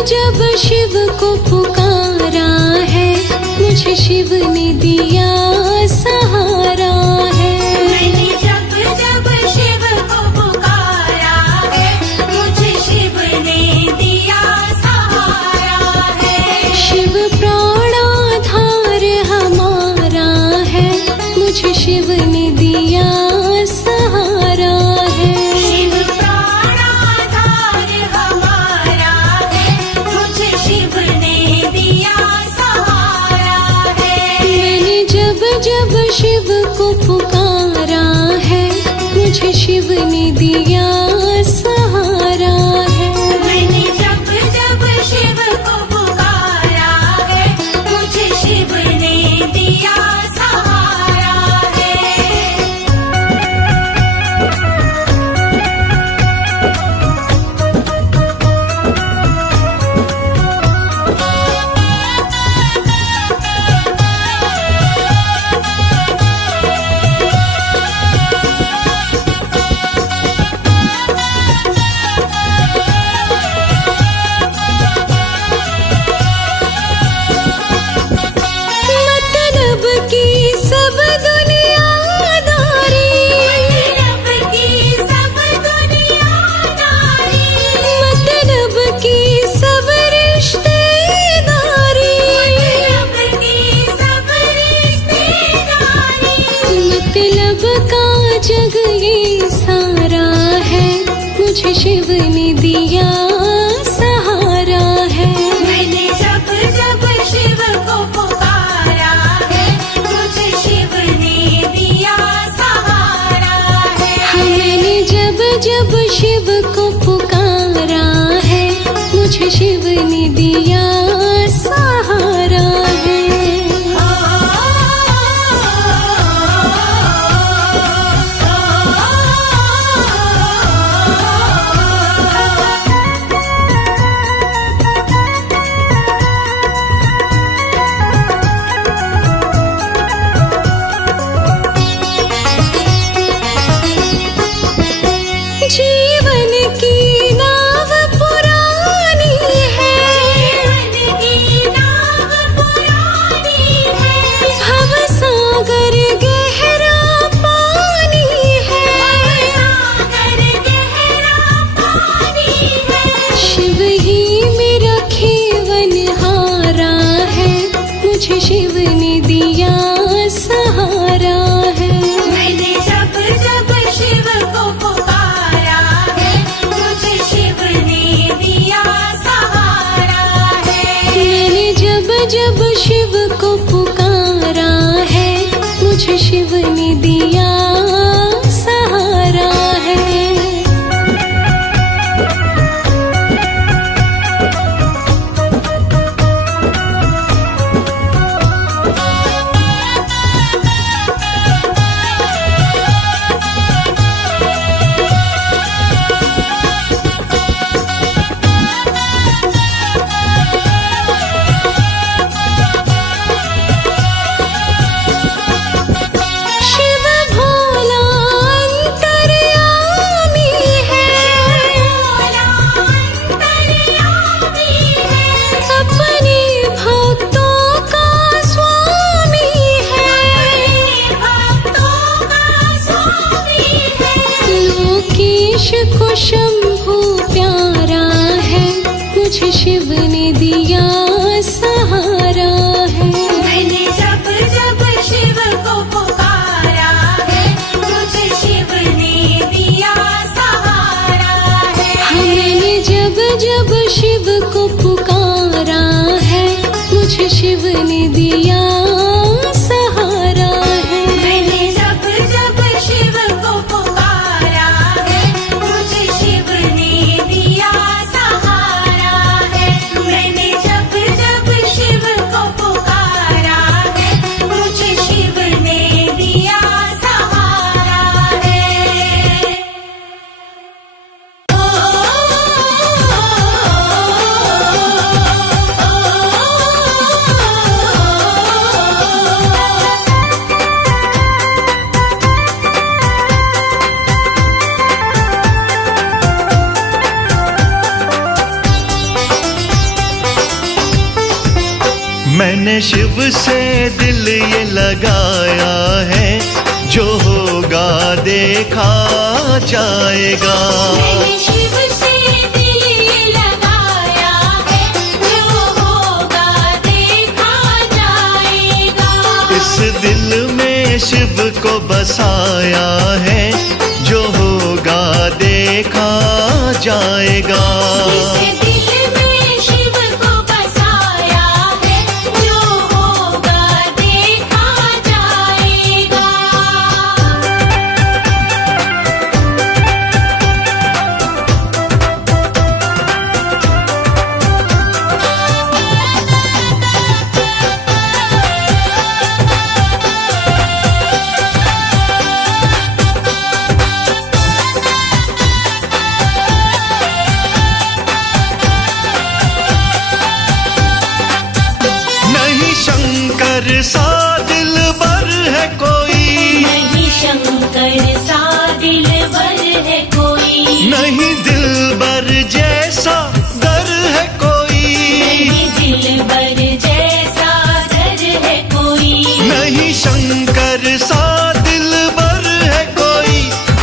जब शिव को पुकारा है, मुझे शिव ने दिया सहारा है। मैंने जब जब शिव को पुकारा है, मुझे शिव ने दिया सहारा है। शिव प्राणाधार हमारा है, मुझे शिव ने दिया सहारा है। शिव प्राणाधार हमारा है, मुझे शिव ने दिया सहारा है। मैंने जब जब शिव को पुकारा है, मुझे शिव ने दिया सहारा है। मैंने जब जब शिव को पुकारा है, मुझे शिव ने दिया सहारा है। मतलब की सब दुनियादारी, मतलब की सब दुनियादारी, मतलब की सब रिश्तेदारी, मतलब की सब रिश्तेदारी, मतलब का जग ये सारा है, मुझे शिव ने दिया सहारा है। मैंने जब जब शिव को पुकारा है, मुझे शिव ने दिया सहारा है। मैंने जब जब शिव को पुकारा है, मुझे शिव ने दिया सहारा है। जीवन की नाव पुरानी है, जीवन की नाव पुरानी है, भव सागर गहरा पानी है, सागर गहरा पानी है। शिव ही मेरा खेवनहारा है, मुझे शिव ने दिया सहारा है। मैंने जब जब शिव को पुकारा है, मुझे शिव ने दिया सहारा है। मैंने जब जब शिव को पुकारा है, मुझे शिव ने दिया सहारा है। शिव भोला अंतर्यामी है, भोला अंतर्यामी है, अपने भक्तों का स्वामी है। भक्तों का स्वामी है। लोकेश को शंभु प्यारा है, मुझे शिव ने दिया सहारा है। मैंने जब जब शिव को पुकारा है, मुझे शिव ने दिया सहारा है। मैंने जब जब शिव को पुकारा है, मुझे शिव ने दिया सहारा है। मैंने जब जब शिव को पुकारा है, मुझे शिव ने दिया सहारा है। मैंने शिव से दिल ये लगाया है, जो होगा देखा जाएगा। मैंने शिव से दिल ये लगाया है, जो होगा देखा जाएगा। इस दिल में शिव को बसाया है, जो होगा देखा जाएगा। इस दिल में शिव को बसाया है, जो होगा देखा जाएगा। नहीं शंकर सा दिलबर है कोई, नहीं शंकर सा दिलबर है कोई, नहीं दिलबर जैसा दर है कोई, नहीं दिलबर जैसा दर है कोई। नहीं शंकर सा दिलबर है कोई,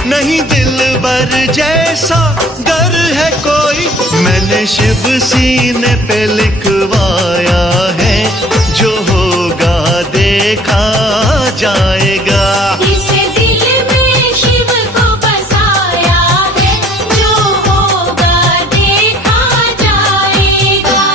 नहीं दिलबर जैसा दर है कोई। मैंने शिव सीने पे लिखवाया है, जो होगा देखा जाएगा। इस दिल में शिव को बसाया है, जो होगा देखा जाएगा।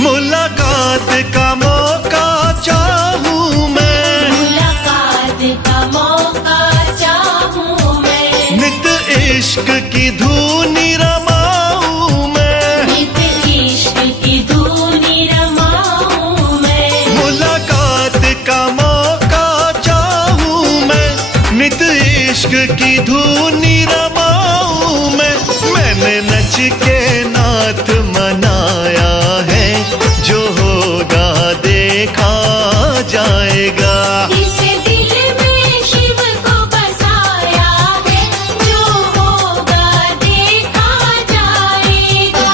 मुलाकात का मौका चाहूँ मैं, मुलाकात का मौका चाहूँ मैं, नित इश्क की धूनी रमाऊँ मैं। नित इश्क की धूनी रमाऊँ मैं। मुलाकात का मौका चाहूँ मैं, नित इश्क की धूनी रमाऊँ मैं। मैंने नच के नाथ मनाया है, जो होगा देखा जाएगा। इस दिल में शिव को बसाया है, जो होगा देखा जाएगा।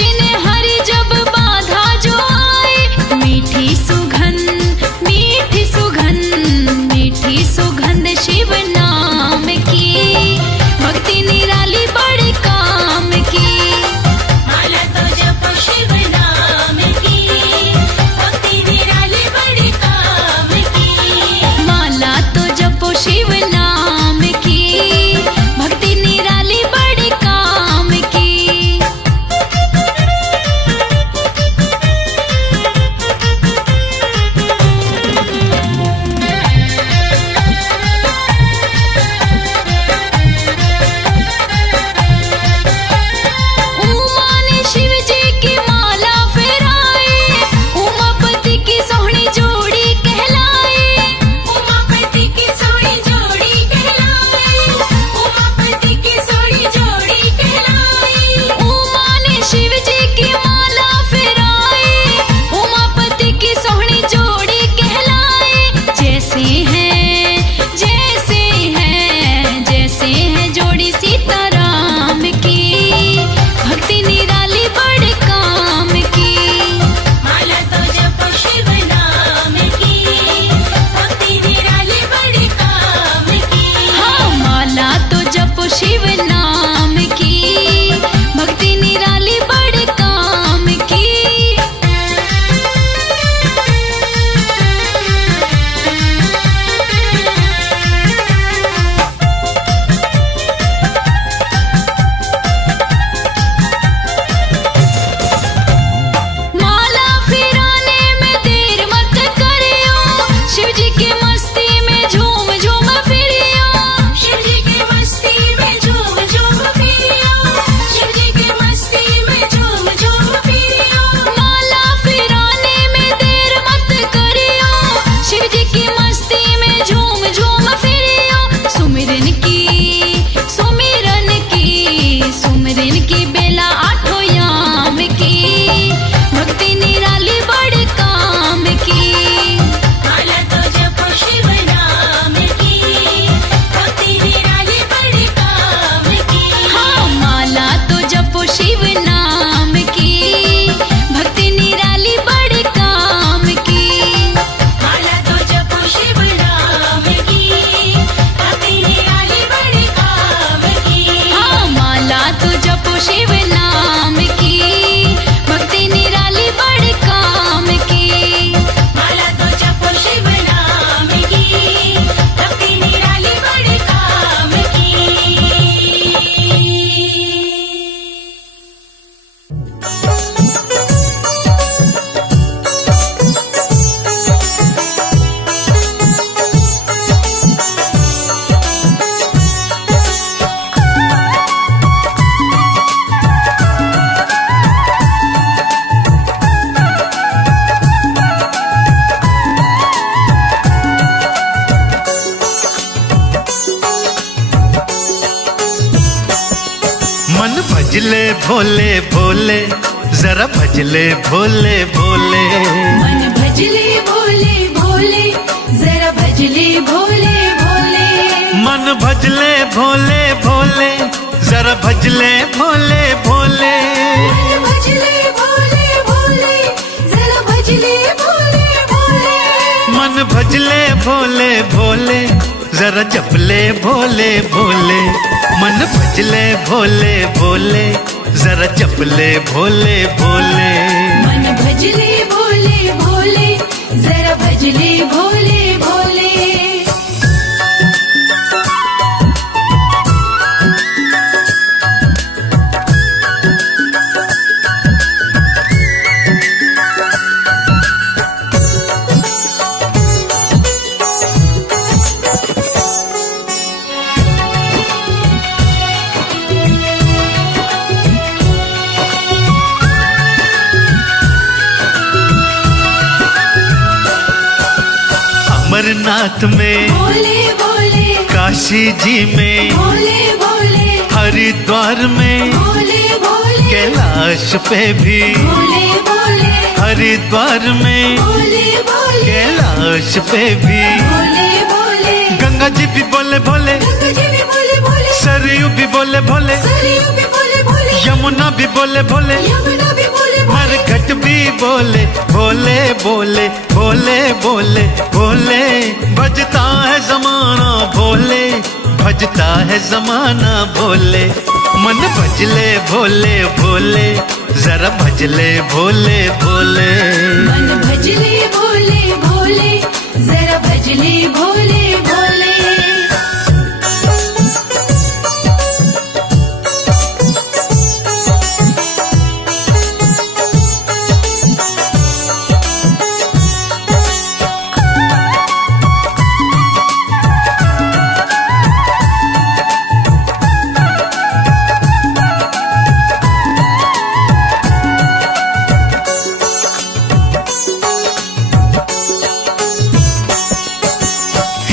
जिन्हें हरि जब बाधा जो आए, मीठी सुगंध, मीठी सुगंध, मीठी सुगंध शिव नाम की, भक्ति निराली बड़े काम की। माला तो जपो शिव नाम की, भक्ति निराली बड़े काम की। माला तो जपो शिव नाम की, भक्ति निराली बड़े काम की। उमा ने शिव जी की माला फेराई, उमापति की सोहनी जोड़ी कहलाई। उमापति की सोई जोड़ी कहलाई, उमापति की सोई जोड़ी कहलाई। उमा ने शिव जी की माला फेराई, उमापति की सोहनी जोड़ी कहलाई। जैसे हैं, जैसे हैं, जैसे हैं जोड़ी सीताराम की, भक्ति निराली बड़े काम की। माला तो जपो शिव नाम की, भक्ति निराली बड़े काम की। हाँ, माला तो जपो शिव नाम की, भक्ति निराली बड़े काम की। माला फिराने में देर मत करियो, शिव जी की मस्ती में झूम झूम फिरियो। शिव जी की मस्ती में झूम झूम फिरियो, शिव जी की मस्ती में झूम झूम फिरियो। माला फिराने में देर मत करियो, शिव जी की मस्ती में झूम झूम फिरियो। सुमिरन की, सुमिरन की, सुमिरन की बेला आठों याम की, भक्ति निराली बड़े काम की। माला तो जपो शिव नाम की, भक्ति निराली बड़े काम की। हाँ, माला तो जपो शिव नाम की, भक्ति निराली बड़े काम की। माला तो जपो शिव नाम की, भक्ति निराली बड़े काम की। हाँ, माला तो जपो शिव नाम की, भक्ति निराली बड़े काम की। माला तो जपो शिव नाम की, भक्ति निराली बड़े काम की। मन भजले भोले भोले, जरा भजले भोले भोले। मन भजले भोले भोले, जरा भजले भोले भोले। मन भजले भोले भोले, जरा भजले भोले भोले। मन भजले भोले भोले, जरा भजले भोले भोले। मन भजले भोले भोले, जरा जपले भोले भोले। मन भजले भोले भोले, जरा जपले भोले भोले। मन भजले भोले भोले, जरा भजले भोले भोले। अमरनाथ में, भोले भोले, काशी जी में, भोले भोले, हरिद्वार में, भोले भोले, कैलाश पे भी, भोले भोले, हरिद्वार में, भोले भोले, कैलाश पे भी। भोले भोले, गंगा जी भी बोले भोले, गंगा जी भी बोले भोले, सरयू भी बोले भोले, सरयू भी बोले भोले, यमुना भी बोले भोले, यमुना सेठ भी बोले भोले भोले भोले भोले भोले। भजता है जमाना भोले, भजता है जमाना भोले। मन भजले भोले भोले, जरा भजले भोले भोले। मन भजले भोले भोले, जरा भजले भोले भोले।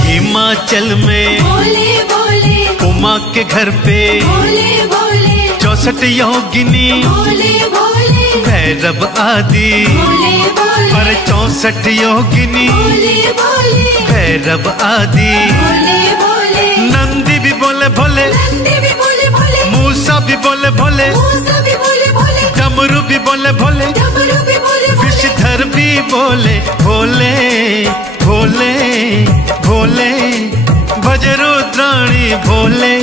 हिमाचल में भोले भोले उमा के घर पे भोले भोले 64 योगिनी भोले भोले भैरव आदि। भोले भोले पर 64 योगिनी भोले भोले भैरव आदि। भोले भोले नंदी भी बोले भोले, नंदी भी बोले भोले, मूसा भी बोले भोले, मूसा भी बोले भोले, डमरू भी बोले भोले, डमरू भी बोले भोले। विषधर भी बोले भोले भोले भोले। भज रुद्राणी भोले,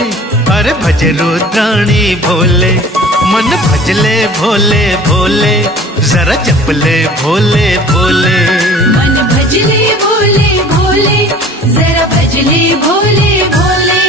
अरे भज रुद्राणी भोले। मन भजले भोले भोले, जरा जपले भोले भोले। मन भजले भोले भोले, जरा भजले भोले भोले।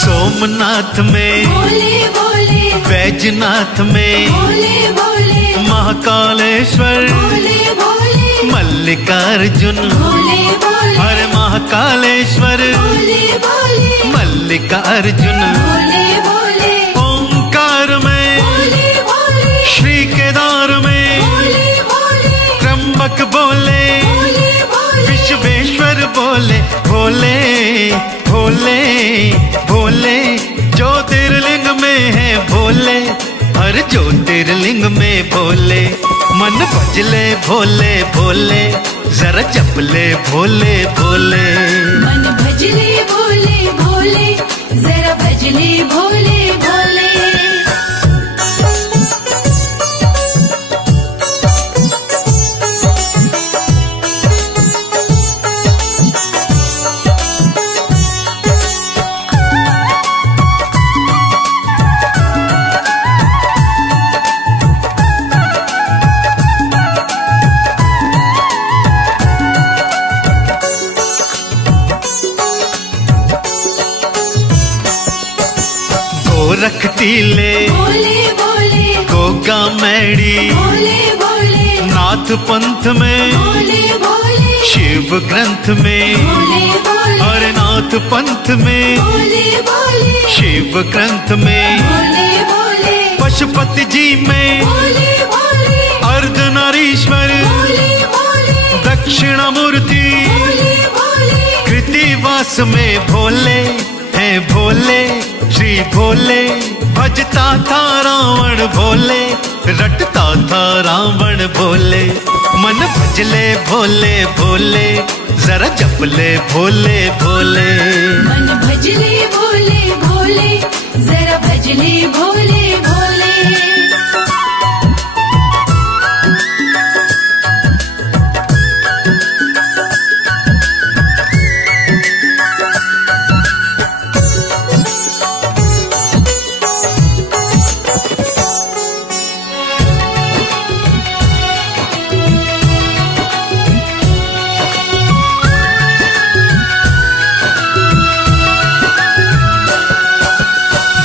सोमनाथ में भोले भोले बैजनाथ में भोले भोले महाकालेश्वर भोले भोले मल्लिकार्जुन। भोले भोले अरे महाकालेश्वर भोले भोले मल्लिकार्जुन। भोले भोले ओंकार में भोले भोले श्री केदार में भोले भोले त्र्यंबक बोले, भोले भोले विश्वेश्वर बोले भोले भोले भोले। ज्योतिर्लिंग में है भोले, हर ज्योतिर्लिंग में भोले। मन भजले भोले भोले, जरा जपले भोले भोले। मन भजले भोले भोले, जरा भजले भोले भोले। गोरख टीले भोले भोले गोगा मैड़ी भोले भोले नाथ पंथ में भोले भोले शिव ग्रंथ में। भोले भोले और नाथ पंथ में भोले भोले शिव ग्रंथ में। भोले भोले पशुपति जी में भोले भोले अर्धनारीश्वर भोले भोले दक्षिणामूर्ति। भोले भोले कृतिवास में भोले हैं भोले श्री भोले। भजता था रावण भोले, रटता था रावण भोले। मन भजले भोले भोले, जरा जपले भोले भोले। मन भजले भोले भोले, जरा भजले भोले भोले।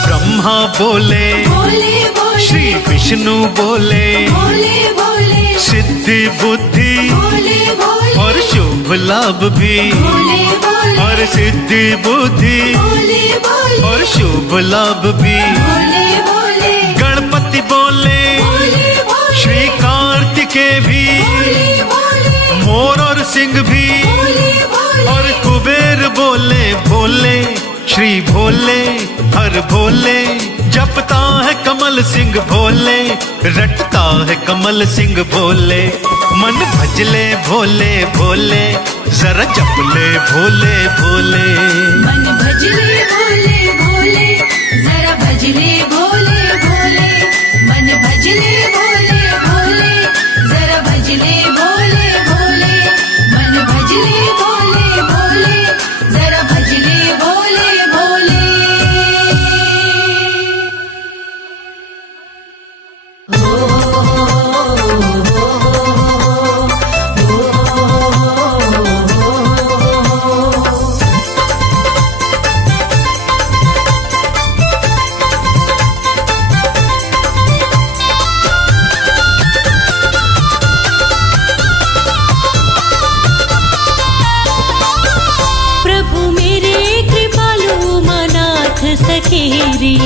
ब्रह्मा बोले भोले भोले श्री विष्णु बोले, भोले भोले सिद्धि बुद्धि भोले भोले और शुभ लाभ भी। भोले भोले और सिद्धि बुद्धि भोले भोले और शुभ लाभ भी। भोले भोले गणपति बोले भोले भोले श्री कार्तिकेय भी। भोले भोले मोर और सिंह भी भोले भोले और कुबेर बोले भोले, श्री भोले हर भोले। जपता है कमल सिंह भोले, रटता है कमल सिंह भोले। मन भजले भोले भोले, जरा जपले भोले भोले। मन भजले भोले भोले, जरा भजले भोले भोले। मन भजले भोले भोले, जरा भजले भोले भोले। मन भजले भोले भोले, जरा भजले भोले भोले। प्रभु मेरे कृपालु मनाथ सखेरी,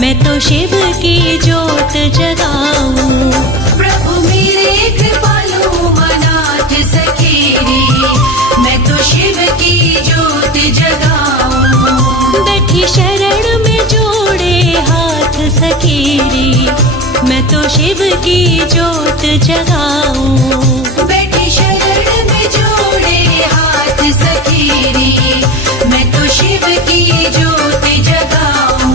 मैं तो शिव की जोत जगाऊं। प्रभु मेरे कृपालु मनाथ सखेरी, मैं तो शिव की जोत जगाऊं। बैठी शरण में जोड़े हाथ सखेरी, मैं तो शिव की जोत जगाऊं। बैठी शरण में जोड़े हाथ सखेरी, मैं तो शिव की जोत जगाऊं।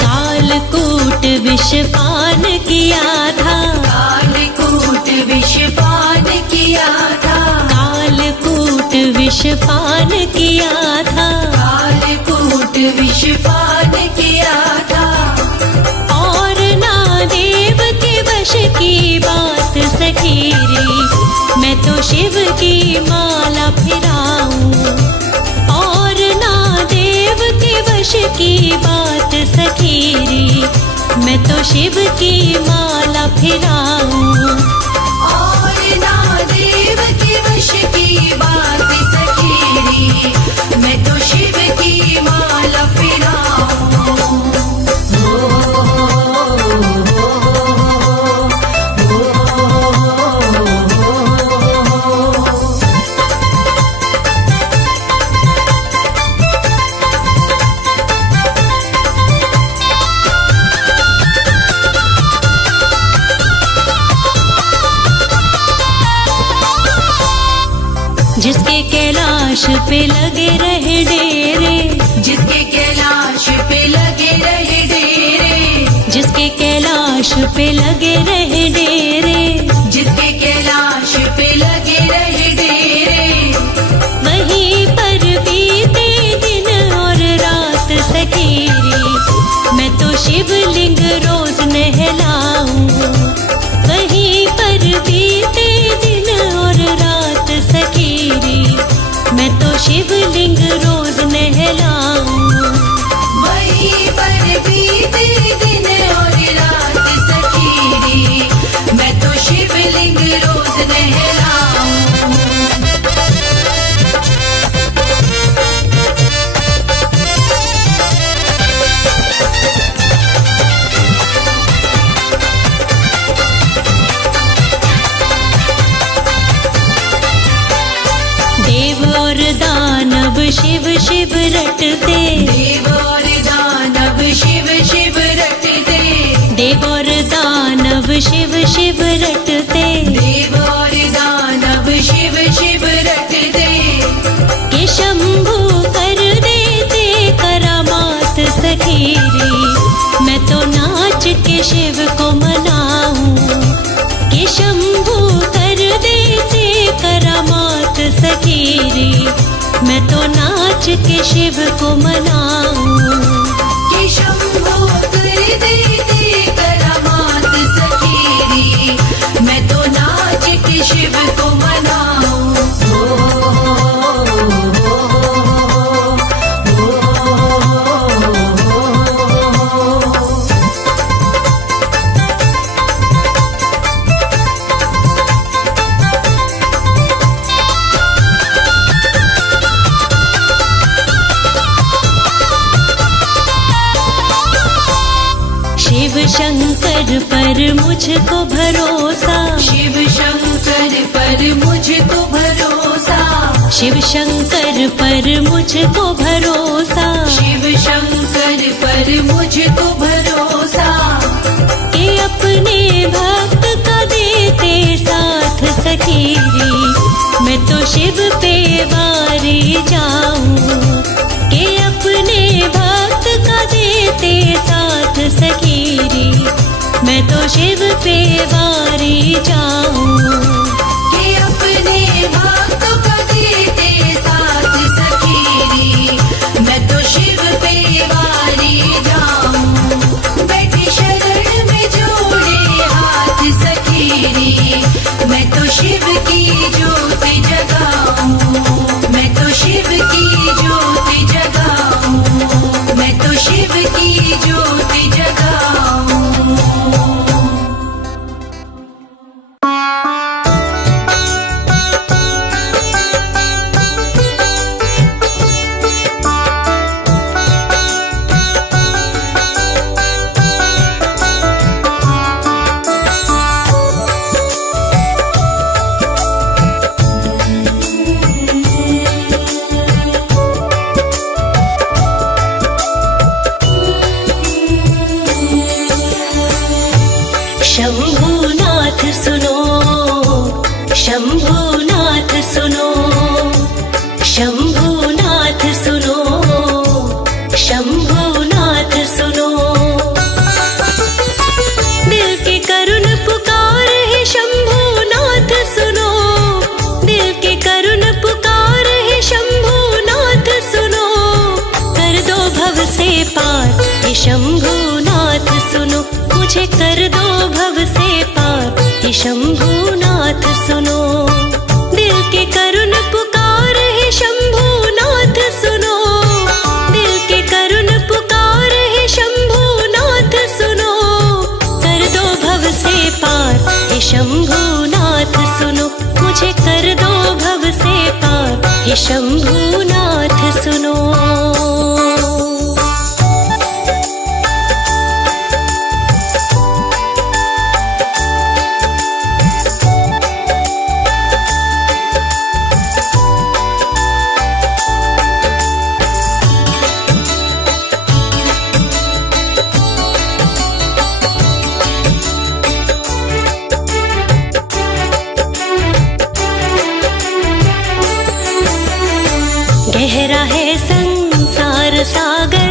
कालकूट विष पान किया था, कालकूट विष पान किया था। कालकूट विष पान किया था, कालकूट विष पान किया था। और ना देव के वश की बात सखेरी, मैं तो शिव की माला फिराऊं। और ना देव के वश की बात सखेरी, मैं तो शिव की माला फिराऊं। और ना देव के वश की बात सखेरी, मैं तो शिव की माला फिराऊं। जिसके कैलाश पे लगे रहे डेरे, जिसके कैलाश पे लगे रहे डेरे, जिसके कैलाश पे लगे रहे डेरे, जिसके कैलाश पे लगे रहे डेरे। वहीं पर बीते दिन और रात सखेरी, मैं तो शिवलिंग रोज नहलाऊं। वहीं पर बीते दिन और रात सखेरी, मैं तो शिवलिंग रोज नहलाऊं। वहीं पर बीते दिन और रात सखेरी, मैं तो शिवलिंग रोज नहलाऊं। देव और दानव शिव शिव रटते, देव और दानव शिव शिव रटते, देव और दानव शिव शिव रटते। देव और दानव शिव शिव रटते। के शंभू कर देते करामात सखेरी, मैं तो नाच के शिव को मनाऊं। के शंभू कर देते करामात सखेरी, मैं तो नाच के शिव को मनाऊं। कि शंभो कर देते करामात सखेरी, मैं तो नाच के शिव को मनाऊं। मुझको भरोसा, शिव शंकर पर मुझको भरोसा, शिव शंकर पर मुझको भरोसा, शिव शंकर पर मुझको भरोसा। कि अपने भक्त का देते साथ सखीरी, मैं तो शिव पे वारी जाऊं। कि अपने भक्त का देते साथ सखीरी, मैं तो शिव पे वारी जाऊं। कि अपने भक्त का देते साथ सखीरी, मैं तो शिव पे वारी जाऊं। बैठे शरण में जोड़े हाथ सखीरी, मैं तो शिव की ज्योति जगाऊं। मैं तो शिव की ज्योति जगाऊं। मैं तो शिव की ज्योति जगाऊं। शंभुनाथ सुनो, शंभुनाथ सुनो, शंभुनाथ सुनो, शंभुनाथ सुनो। दिल की करुण पुकार है शंभुनाथ सुनो, दिल की करुण पुकार है शंभुनाथ सुनो। कर दो भव से पार हे शंभुनाथ सुनो, मुझे कर दो भव से पार हे शंभुनाथ सुनो। दिल की करुण पुकार है शंभुनाथ सुनो, दिल की करुण पुकार है शंभुनाथ सुनो। कर दो भव से पार हे शंभुनाथ सुनो, मुझे कर दो भव से पार हे शंभुनाथ सुनो। गहरा है संसार सागर,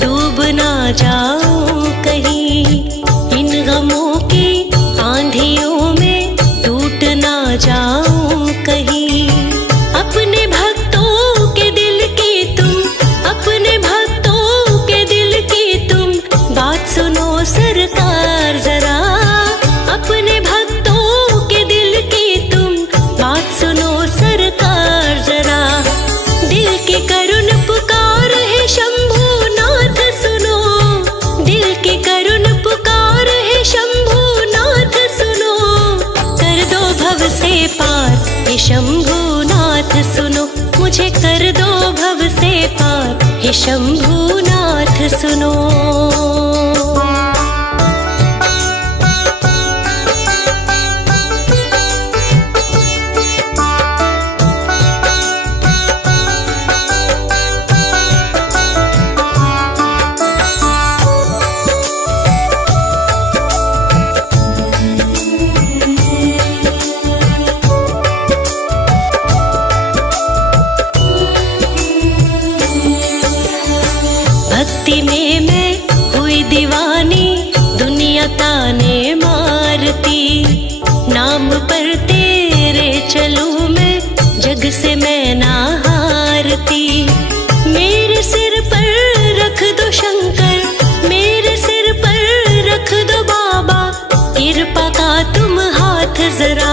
डूब ना जाऊं कहीं। इन गमों की आंधियों में टूट ना जाऊं कहीं। अपने भक्तों के दिल की तुम, अपने भक्तों के दिल की तुम बात सुनो सरकार जरा। अपने भक्तों के दिल की तुम बात सुनो सरकार जरा। दिल की करुण पुकार है शंभुनाथ सुनो, दिल की करुण पुकार है शंभुनाथ सुनो। कर दो भव से पार हे शंभुनाथ सुनो, मुझे कर दो भव से पार हे शंभुनाथ सुनो। भक्ति में मैं हुई दीवानी, दुनिया ताने मारती। नाम पर तेरे चलूं मैं, जग से मैं ना हारती। मेरे सिर पर रख दो शंकर, मेरे सिर पर रख दो बाबा। कृपा का तुम हाथ जरा,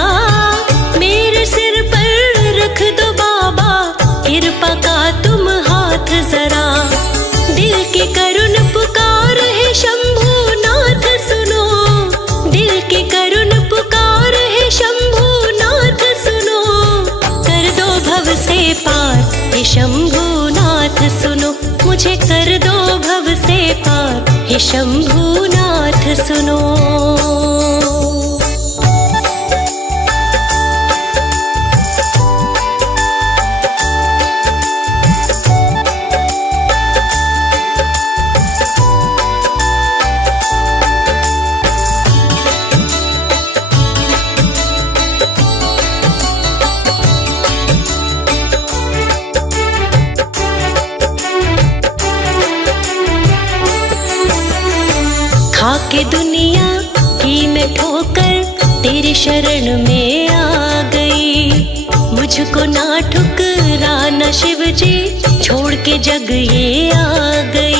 मेरे सिर पर रख दो बाबा। कृपा का तुम हाथ जरा। दिल की करुण पुकार है शंभुनाथ सुनो, दिल की करुण पुकार है शंभुनाथ सुनो। कर दो भव से पार हे शंभुनाथ सुनो, मुझे कर दो भव से पार हे शंभुनाथ सुनो। के दुनिया की मैं ठोकर तेरी शरण में आ गई। मुझको ना ठुकराना शिव जी, छोड़ के जग ये आ गई।